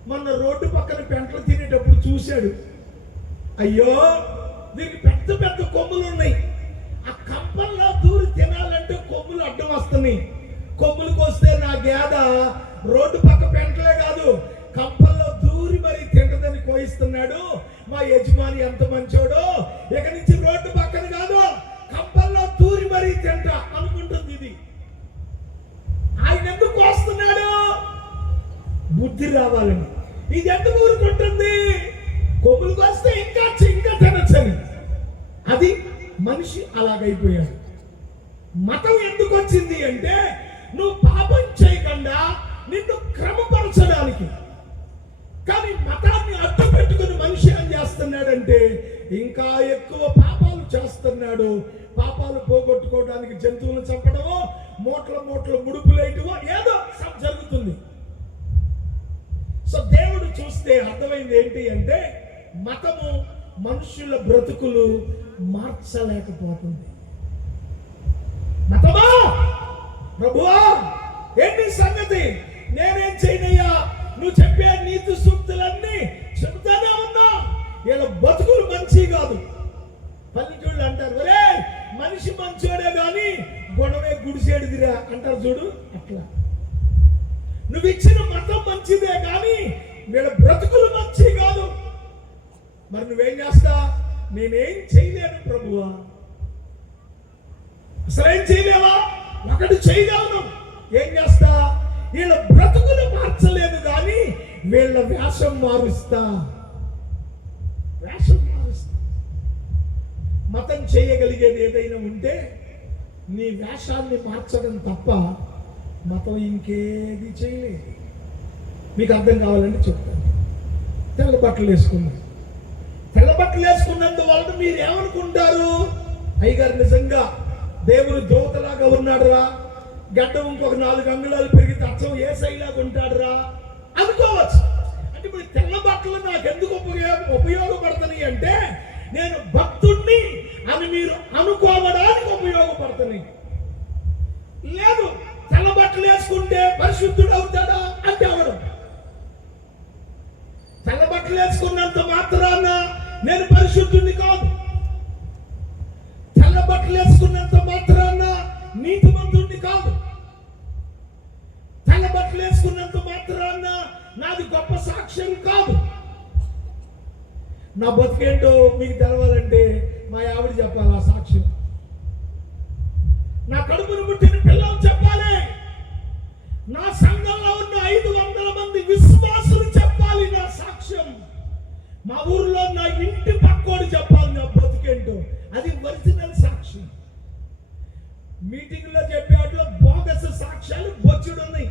మొన్న రోడ్డు పక్కన పెంటలు తినేటప్పుడు చూశాడు. అయ్యో దీనికి పెద్ద పెద్ద కొమ్ములు ఉన్నాయి, ఆ కంపల్లో దూరి తినాలంటే కొమ్ములు అడ్డం వస్తున్నాయి. కొమ్ములు కోస్తే నా గేద రోడ్డు పక్క పెంటలే కాదు కంపల్లో దూరి మరి తింటదని కోయిస్తున్నాడు. మా యజమాని ఎంత మంచోడు, ఇక నుంచి రోడ్డు పక్కన కాదు కంపల్లో దూరి మరి తింట అనుకుంటుంది. ఇది ఆయన ఎందుకు కోస్తున్నాడు? బుద్ధి రావాలని. ఇది ఎందుకు ఊరుకుంటుంది? కొమ్ములు కోస్తే ఇంకా తినచ్చని. అది మనిషి అలాగైపోయాడు. మతం ఎందుకు వచ్చింది అంటే నువ్వు పాపం చేయకుండా నిన్ను క్రమపరచడానికి. కానీ మతాన్ని అడ్డు పెట్టుకుని మనిషి ఏం చేస్తున్నాడంటే ఇంకా ఎక్కువ పాపాలు చేస్తున్నాడు. పాపాలు పోగొట్టుకోవడానికి జంతువులను చంపడమో, మూటల ముడుపులేయటమో ఏదో జరుగుతుంది. సో దేవుడు చూస్తే అర్థమైంది ఏంటి అంటే మతము మనుషుల బ్రతుకులు మార్చలేకపోతుంది. మతమా ప్రభువా ఏంటి సంగతి, నేనేం చేయనయ్యా, నువ్వు చెప్పే నీతి సూక్తులన్నీ చెబుతానే ఉన్నా, ఇలా బతుకులు మంచి కాదు. పల్లెటూళ్ళు అంటారు, ఒరే మనిషి మంచోడే గాని గొడవే గుడిసేడిదిరా అంటారు చూడు. అట్లా నువ్వు ఇచ్చిన మతం మంచిదే కానీ వీళ్ళ బ్రతుకులు మంచి కాదు. మరి నువ్వేం చేస్తా? నేనేం చేయలేను ప్రభువా. అసలేం చేయలేవా? ఒకటి చేయగలను. ఏం చేస్తా? వీళ్ళ బ్రతుకులు మార్చలేదు కానీ వీళ్ళ వేషం మారుస్తా. మతం చేయగలిగేది ఏదైనా ఉంటే నీ వేషాన్ని మార్చడం తప్ప మతం ఇంకేది చేయలేదు. మీకు అర్థం కావాలంటే చెప్తాను. తెల్ల బట్టలు వేసుకున్నాను. తెల్ల బట్టలు వేసుకున్నందువలన మీరు ఏమనుకుంటారు? అయ్యగారు నిజంగా దేవుడు దోతలాగా ఉన్నాడురా, గడ్డం ఇంకొక 4 అంగుళాలు పెరిగితే అచ్చం ఏ సైలాగా ఉంటాడురా అనుకోవచ్చు. ఇప్పుడు తెల్ల బట్టలు నాకు ఎందుకు ఉపయోగపడుతున్నాయి అంటే నేను భక్తుణ్ణి అని మీరు అనుకోవడానికి ఉపయోగపడుతున్నాయి. లేదు, తెల్ల బట్టలు వేసుకుంటే పరిశుద్ధుడు అవుతాడా అంటే అవడం. తెల్ల బట్టలు వేసుకున్నంత మాత్రాన నేను పరిశుద్ధుడిని కాదు. తెల్ల బట్టలు వేసుకున్నంత మాత్రాన నీతిమంతుడిని కాదు. తెల్ల బట్టలు వేసుకున్నంత మాత్రాన నాది గొప్ప సాక్ష్యం కాదు. నా బతుకేంటో మీకు తెలవాలంటే మా ఆవిడ చెప్పాలి ఆ సాక్ష్యం. నా కడుపును పుట్టిన పిల్లలు చెప్పాలి. నా సంఘంలో ఉన్న 500 మంది విశ్వాసులు చెప్పాలి నా సాక్ష్యం. మా ఊర్లో నా ఇంటి పక్కోడు చెప్పాలి నా బతుకేంటో. అది ఒరిజినల్ సాక్ష్యం. మీటింగ్ లో చెప్పేట్లో బోగస్ సాక్ష్యాలు బొచ్చుడు ఉన్నాయి.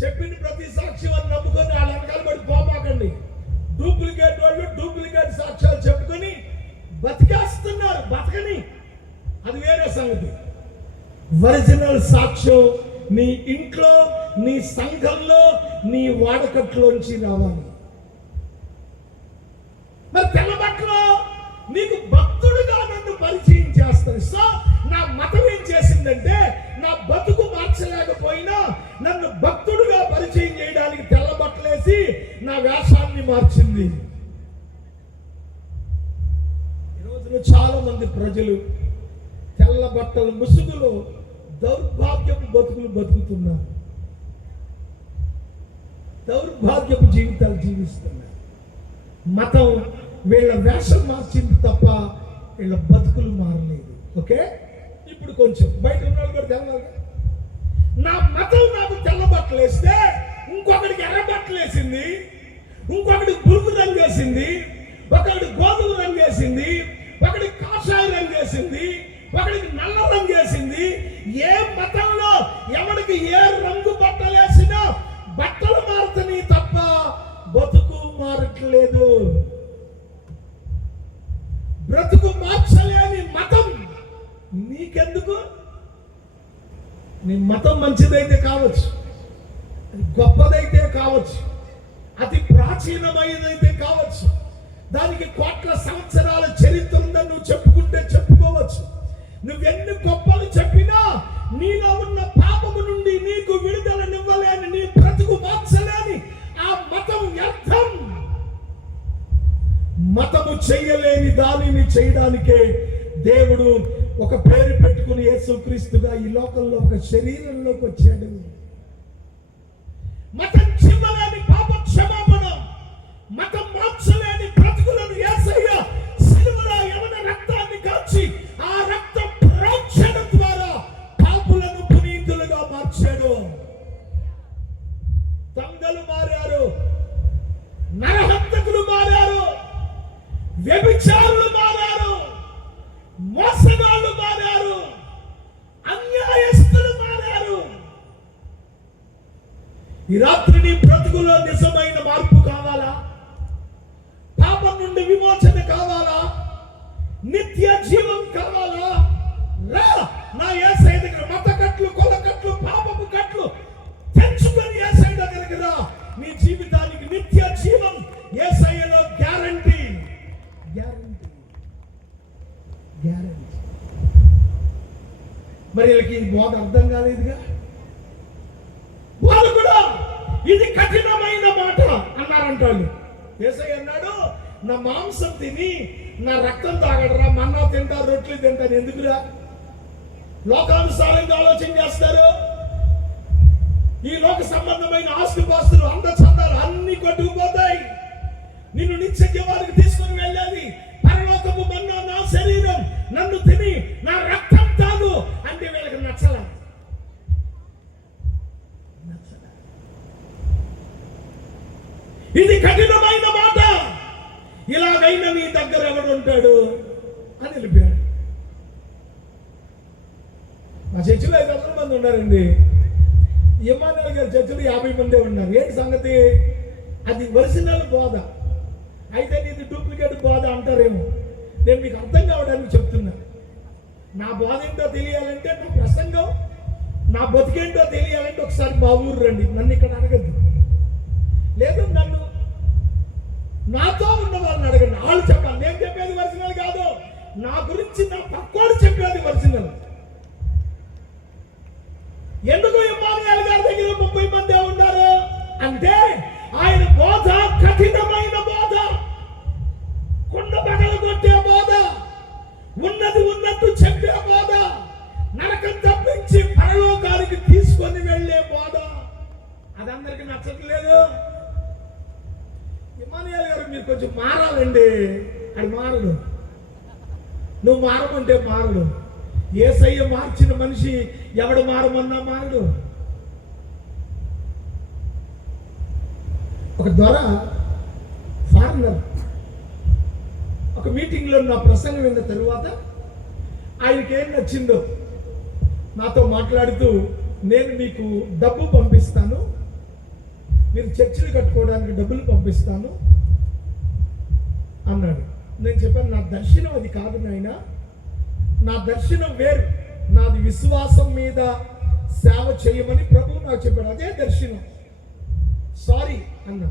చెప్పిన ప్రతి సాక్ష్యం అని నమ్ముకొని వాళ్ళ వెనకాల పడి పోమాకండి. డూప్లికేట్ వాళ్ళు డూప్లికేట్ సాక్ష్యాలు చెప్పుకొని బతికేస్తున్నారు. బతకని, అది వేరే సంగతి. ఒరిజినల్ సాక్ష్యం నీ ఇంట్లో, నీ సంఘంలో, నీ వాడకట్లోంచి రావాలి. మరి తెల్లబట్టలో నీకు భక్తుడిగా నన్ను పరిచయం చేస్తాను. సో నా మతం ఏం చేసిందంటే నా బతుకు మార్చలేకపోయినా నన్ను భక్తుడిగా పరిచయం చేయడానికి తెల్లబట్టలేసి నా వేషాన్ని మార్చింది. ఈరోజు చాలా మంది ప్రజలు తెల్ల బట్టల ముసుగులో దౌర్భాగ్యపు బతుకులు బతుకుతున్నారు. దౌర్భాగ్యపు జీవితాలు జీవిస్తున్నారు. మతం వీళ్ళ వేషం మార్చింది తప్ప వీళ్ళ బతుకులు మారలేదు. ఓకే, ఇప్పుడు కొంచెం బయట ఉన్నాడు కూడా తెల్లగా. నా మతం నాకు తెల్ల బట్టలు వేస్తే ఇంకొకడికి ఎర్ర బట్టలు వేసింది, ఇంకొకటి గురుగు రంగు వేసింది, ఒకడికి గోధుమ రంగు వేసింది, ఒకడికి కాషాయ రంగు వేసింది, ఒకడికి నల్ల రంగు వేసింది. ఏ మతంలో ఎవడికి ఏ రంగు బట్టలు వేసినా బట్టలు మారుతున్నాయి తప్ప బతుకు మారట్లేదు. బ్రతుకు మార్చలేని మతం నీకెందుకు? నీ మతం మంచిదైతే కావచ్చు, గొప్పదైతే కావచ్చు, అతి ప్రాచీనమైనదైతే కావచ్చు, దానికి కోట్ల సంవత్సరాల చరిత్ర ఉందని నువ్వు చెప్పుకుంటే చెప్పుకోవచ్చు. నువ్వెన్ని గొప్పలు చెప్పినా నీలో ఉన్న పాపము నుండి నీకు విడుదలనివ్వలేని, నీ బ్రతుకు మార్చలేని ఆ మతం వ్యర్థం. మతము చేయలేని దానిని చేయడానికే దేవుడు ఒక పేరు పెట్టుకుని యేసుక్రీస్తుగా ఈ లోకంలో ఒక శరీరంలోకి వచ్చాడు. మతం చిమ్మలేని పాప క్షమాపణ, మతం మార్చలేని బ్రతుకులను యేసయ్య సిలువలో యవన రక్తాన్ని కాచి ఆ రక్తం ప్రోక్షణ ద్వారా పాపులను పునీతులుగా మార్చాడు. దొంగలు మారారు, నరహంతకులు మారారు, వ్యభిచారులు మారారు, మోసగాళ్ళు మారారు, అన్యాయస్తులు మారారు. ఈ రాత్రి నీ బ్రతుకులో నిజమైన మార్పు కావాలా? పాపం నుండి విమోచన కావాలా? నిత్య జీవం కావాలా? రా నా యేసయ్య దగ్గర. మత కట్లు, కొల కట్లు, పాపపు కట్లు తెంచుకొని యేసయ్య దగ్గరికి రా. నీ జీవితానికి నిత్య జీవం యేసయ్యలో గ్యారంటీ. Guarantee, guarantee. మరి వీళ్ళకి ఈ బోధ అర్థం కాలేదుగా. వాళ్ళు కూడా ఇది కఠినమైన మాట అన్నారంటాడు. యేసయ్య అన్నాడు, నా మాంసం తిని నా రక్తం తాగడరా, మన్నా తింటారు, రొట్టెలు తింటారు. ఎందుకురా? లోకానుసారంగా ఆలోచన చేస్తారు. ఈ లోక సంబంధమైన ఆస్తుపాస్తులు, అందచందాలు అన్ని కొట్టుకుపోతాయి. నిన్ను నిత్య జీవానికి తీసుకుని వెళ్ళాలి. పరలోకపు మన్నా నా శరీరం, నన్ను తిని నా రక్తం తాగు అంటే వీళ్ళకి నచ్చల. ఇది కఠినమైన మాట. ఇలాగైనా నీ దగ్గర ఎవడు ఉంటాడు అని వెళ్ళిపోయాడు. మా చర్చిలో 500 మంది ఉన్నారండి. ఇమ్మానుయేల్ గారి చర్చిలో 50 మందే ఉన్నారు. ఏంటి సంగతి? అది ఒరిజినల్ బోధ. అయితే నీది డూప్లికేట్ బోధ అంటారేమో. నేను మీకు అర్థం కావడానికి చెప్తున్నా. నా బోధ ఏంటో తెలియాలంటే, నా ప్రసంగం, నా బతికేంటో తెలియాలంటే ఒకసారి మా ఊరు రండి. నన్ను ఇక్కడ అడగద్దు. లేదు, నన్ను నాతో ఉన్న వాళ్ళని అడగండి, వాళ్ళు చెప్పాలి. నేను చెప్పేది ఒరిజినల్ కాదు, నా గురించి నా పక్కోడు చెప్పేది ఒరిజినల్. ఎందుకు ఇమ్మానుయేల్ గారి దగ్గర 30 మంది ఉన్నారు అంటే ఆయన బోధ కఠినమైన బోధ, కొండ పగల కొట్టే బోధ, ఉన్నది ఉన్నట్టు చెప్పే బోధ, నరకం తప్పించి పరలోకానికి తీసుకొని వెళ్ళే బోధ. అదందరికి నచ్చట్లేదు. ఇమ్మానుయేల్ గారు మీరు కొంచెం మారాలండి. అది మారడు, నువ్వు మారమంటే మారడు. యేసయ్య మార్చిన మనిషి ఎవడు మారమన్నా మారడు. ఒక దొర ఫారినర్ ఒక మీటింగ్లో నా ప్రసంగం విన్న తరువాత ఆయనకి ఏం నచ్చిందో నాతో మాట్లాడుతూ, నేను మీకు డబ్బు పంపిస్తాను, మీరు చర్చిలు కట్టుకోవడానికి డబ్బులు పంపిస్తాను అన్నాడు. నేను చెప్పాను, నా దర్శనం అది కాదు నాయనా, నా దర్శనం వేరు, నాది విశ్వాసం మీద సేవ చేయమని ప్రభువు నాకు చెప్పాడు, అదే దర్శనం. సారీ అన్నా.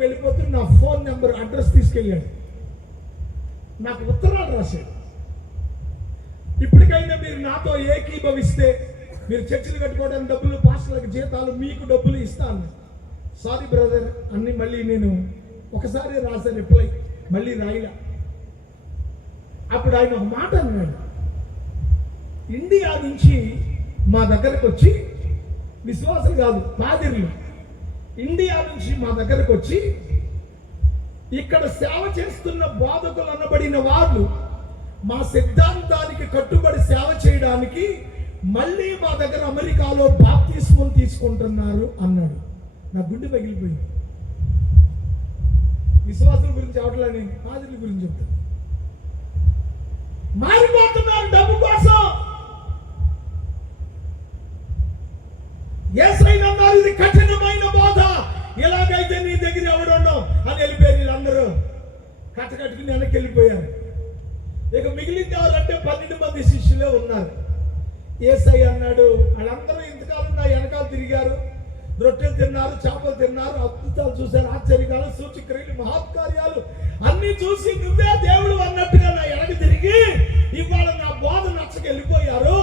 వెళ్ళిపోతూ నా ఫోన్ నెంబర్ అడ్రస్ తీసుకెళ్ళాడు, నాకు ఉత్తరాలు రాశాడు. ఇప్పటికైనా మీరు నాతో ఏకీభవిస్తే మీరు చర్చిలు కట్టుకోవడానికి డబ్బులు, పాస్టర్లకు జీతాలు, మీకు డబ్బులు ఇస్తాను. సారీ బ్రదర్ అన్ని మళ్ళీ నేను ఒకసారి రాశాను రిప్లై, మళ్ళీ రాయిలా. అప్పుడు ఆయన ఒక మాట అన్నాడు, ఇండియా నుంచి మా దగ్గరకు వచ్చి, విశ్వాసం కాదు పాదిర్లు, ఇండియా నుంచి మా దగ్గరకు వచ్చి ఇక్కడ సేవ చేస్తున్న బోధకులు అనబడిన వాళ్ళు మా సిద్ధాంతానికి కట్టుబడి సేవ చేయడానికి మళ్ళీ మా దగ్గర అమెరికాలో బాప్తిస్మం తీసుకుంటున్నారు అన్నాడు. నా గుండె పగిలిపోయింది. విశ్వాసుల గురించి అవట్లా, నేను పాదిర్ల గురించి చెప్తాను. మారిపోతున్నారు డబ్బు కోసం. యేసయ్య అన్నారు, ఇది కఠినమైన బోధ, ఇలాగైతే నీ దగ్గర ఎవడున్నావు అని వెళ్ళిపోయారు. వీళ్ళందరూ కట్టుకుని వెనక్కి వెళ్ళిపోయారు. ఇక మిగిలింది ఎవరంటే 12 మంది శిష్యులే ఉన్నారు. యేసయ్య అన్నాడు, వాళ్ళందరూ ఇంతకాలం నా వెనకాల తిరిగారు, రొట్టెలు తిన్నారు, చేపలు తిన్నారు, అద్భుతాలు చూశారు, ఆశ్చర్యకాలు, సూచక్రియలు, మహత్కార్యాలు అన్ని చూసి నువ్వే దేవుడు అన్నట్టుగా నా వెనక తిరిగి ఇవాళ నా బోధ నచ్చక వెళ్ళిపోయారు,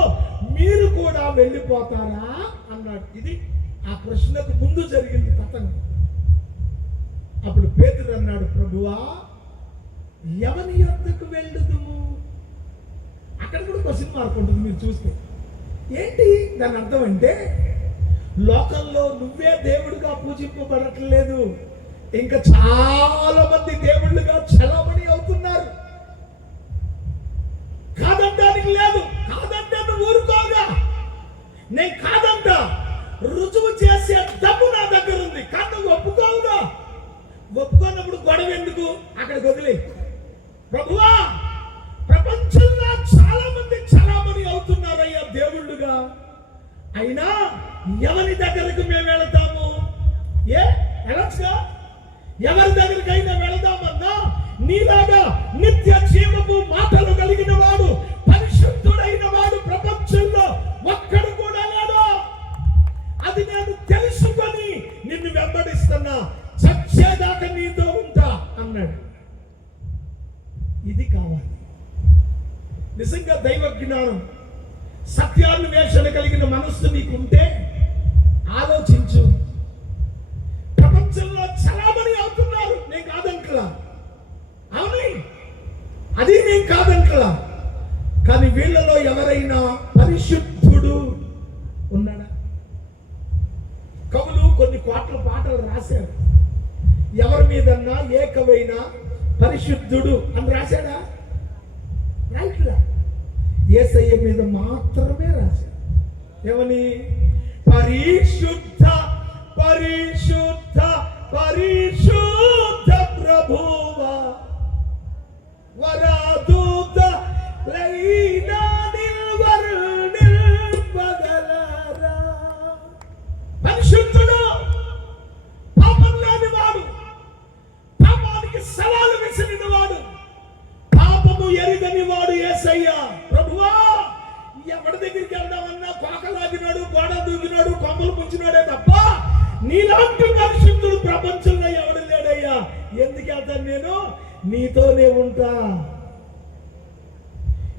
మీరు కూడా వెళ్ళిపోతారా అన్నాడు. ఇది ఆ ప్రశ్నకు ముందు జరిగింది తతంగం. అప్పుడు పేతురు అన్నాడు, ప్రభువా ఎవని యొద్దకు వెళ్ళుదుము? అక్కడ కూడా క్వశ్చన్ మార్క్ ఉంటుంది మీరు చూస్తే. ఏంటి దాని అర్థం అంటే, లోకంలో నువ్వే దేవుడిగా పూజింపబడట్లేదు, ఇంకా చాలా మంది దేవుళ్ళుగా చలామణి అవుతున్నారు. కాదంటానికి లేదు, కాదంటే నువ్వు ఊరుకోగా. నేను కాదంట, రుజువు చేసే డబ్బు నా దగ్గర ఉంది, కానీ నువ్వు ఒప్పుకోవుగా. ఒప్పుకోనప్పుడు గొడవ ఎందుకు? అక్కడికి వదిలే. ప్రభువా ప్రపంచంలో చాలా మంది చలామణి అవుతున్నారయ్యా దేవుళ్ళుగా, అయినా ఎవరి దగ్గరకు మేము వెళతాము? వెళ్ళొచ్చుగా, ఎవరి దగ్గరికైనా వెళదామన్నా నీలాగా నిత్య జీవపు మాటలు కలిగిన వాడు, పరిశుద్ధుడైన వాడు ప్రపంచంలో ఒక్కడు కూడా లేడు. అది నేను తెలుసుకొని నిన్ను వెంబడిస్తున్నా, చచ్చేదాకా నీతో ఉంటా అన్నాడు. ఇది కావాలి నిజంగా దైవ జ్ఞానం, సత్యాన్వేషణ కలిగిన మనస్సు నీకుంటే ఆలోచించు. ప్రపంచంలో చలామణి అవుతున్నారు, నేను కాదంటలా, అవునే అది నేను కాదంటలా, కానీ వీళ్ళలో ఎవరైనా పరిశుద్ధుడు ఉన్నాడా? కవులు కొన్ని కోట్ల పాటలు రాశారు, ఎవరి మీదన్నా ఏ కవైనా పరిశుద్ధుడు అని రాశాడా? రాయట్లా. యేసయ్య మీద మాత్రమే రాశాడు. ఏమని? పరిశుద్ధ పరిశుద్ధ పరిశుద్ధ ప్రభువా వరాదూత లైనా నిల్వగలరా. పరిశుద్ధుడు, పాపం లేని వాడు, పాపానికి సవాలు విసిరిన వాడు, పాపము ఎరుగని వాడు యేసయ్య. ప్రభువా ఎవరి దగ్గరికి వెళ్దామన్నా కోకలాగినాడు, గోడ దూకినాడు, కొమ్మలు పుంచినాడే తప్ప నీలాంటి పరిశుద్ధుడు ప్రపంచంలో ఎవడు తీసుకెళ్తాను, నేను నీతోనే ఉంటా.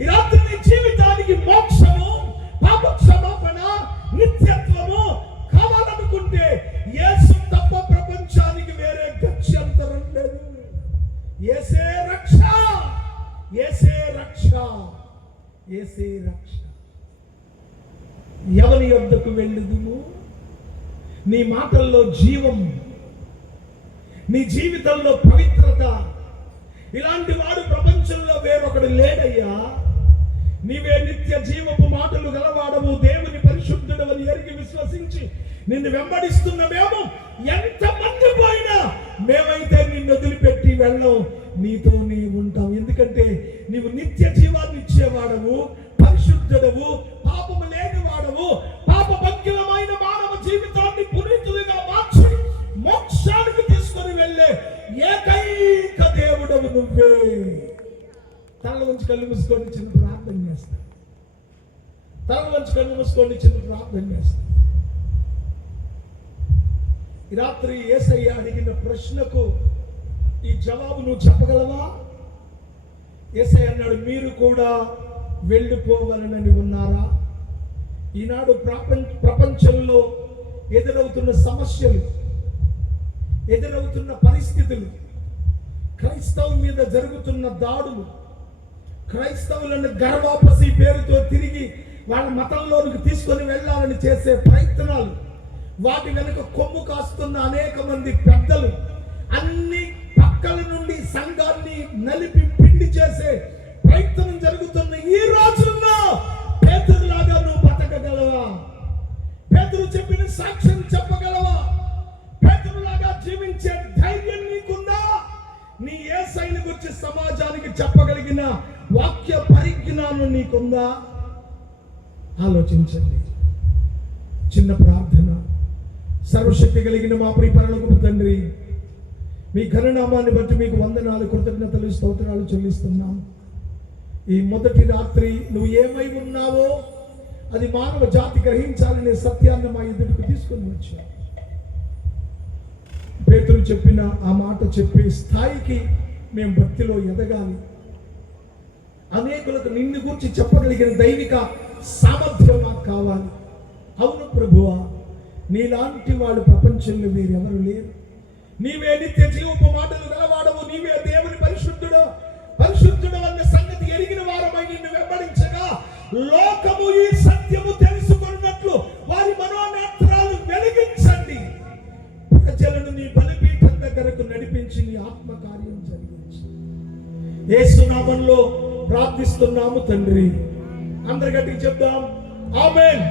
ఈ రాత్రి నీ జీవితానికి మోక్షము, పాప క్షమాపణ, నిత్యత్వము కావాలనుకుంటే యేసు తప్ప ప్రపంచానికి వేరే గత్యంతరం లేదు. యేసే రక్ష, యేసే రక్ష, యేసే రక్ష. ఎవరి యొద్దకు వెళ్ళుదుము? నీ మాటల్లో జీవం, నీ జీవితంలో పవిత్రత. ఇలాంటి వాడు ప్రపంచంలో వేరొకడు లేడయ్యా. నీవే నిత్య జీవపు మాటలు గలవాడవు, దేవుని పరిశుద్ధుడవని ఎరిగి విశ్వసించి నిన్ను వెంబడిస్తున్న మేము ఎంతమంది పోయినా మేమైతే నిన్ను వదిలిపెట్టి వెళ్ళం, నీతోనే ఉంటాం. ఎందుకంటే నీవు నిత్య జీవాన్ని ఇచ్చేవాడవు, పరిశుద్ధుడవు, పాపము లేని వాడవు. పాపభంగిలమైన మానవ జీవితాన్ని పునీతులుగా మార్చి మోక్షానికి తీసుకొని వెళ్ళే ఏకైక దేవుడవు నువ్వే. తల వంచి కళ్ళు మూసుకొని చిన్న ప్రార్థన చేస్తా. తల వంచి కళ్ళు మూసుకొని చిన్న ప్రార్థన చేస్తా. ఈ రాత్రి యేసయ్య అడిగిన ప్రశ్నకు ఈ జవాబు నువ్వు చెప్పగలవా? యేసయ్య అన్నాడు, మీరు కూడా వెళ్ళిపోవాలని ఉన్నారా? ఈనాడు ప్రపంచంలో ఎదురవుతున్న సమస్యలు, ఎదురవుతున్న పరిస్థితులు, క్రైస్తవుల మీద జరుగుతున్న దాడులు, క్రైస్తవులను గర్వాపసి పేరుతో తిరిగి వాళ్ళ మతంలోనికి తీసుకొని వెళ్ళాలని చేసే ప్రయత్నాలు, వాటి వెనుక కొమ్ము కాస్తున్న అనేక మంది పెద్దలు, అన్ని పక్కల నుండి సంఘాన్ని నలిపి పిండి చేసే ప్రయత్నం జరుగుతున్న ఈ రోజుల్లో పేతురులాగా నువ్వు బతకగలవా? పేతురు చెప్పిన సాక్ష్యం చెప్పగలవా? పేతురులాగా జీవించే ధైర్యం నీకుందా? నీ యేసయ్యను గురించి సమాజానికి చెప్పగలిగిన వాక్య పరిజ్ఞానం నీకుందా? ఆలోచించండి. చిన్న ప్రార్థన. సర్వశక్తి కలిగిన మా ప్రియ పరలోకపు తండ్రి, మీ ఘననామాన్ని బట్టి మీకు వందనాలు, కృతజ్ఞతలు, స్తోత్రాలు చెల్లిస్తున్నాం. ఈ మొదటి రాత్రి నువ్వు ఏమై ఉన్నావో అది మానవ జాతి గ్రహించాలనే సత్యాన్ని మా ఎదుటికి తీసుకొని వచ్చావు. పేతురు చెప్పిన ఆ మాట చెప్పే స్థాయికి మేము భక్తిలో ఎదగాలి. అనేకులకు నిన్ను గురించి చెప్పగలిగిన దైవిక సామర్థ్యం మాకు కావాలి. అవును ప్రభువా, నీలాంటి వాళ్ళు ప్రపంచంలో వేరెవరు లేరు. నీవే నిత్య జీవపు మాటలు గలవాడవు, నీవే దేవుని పరిశుద్ధుడు అన్న సంగతి ఎరిగిన వారమై నిన్ను వెంబడించగా లోకము ఈ సత్యము తెలుసుకున్నట్లు వారి మనోనేత్రాలు వెలిగించండి. ప్రజలను నీ బలిపీఠం దగ్గరకు నడిపించి నీ ఆత్మకార్యం జరిగించి యేసు నామములో ప్రార్థిస్తున్నాము తండ్రి. అందరి గట్టిగా చెప్దాం, ఆమేన్.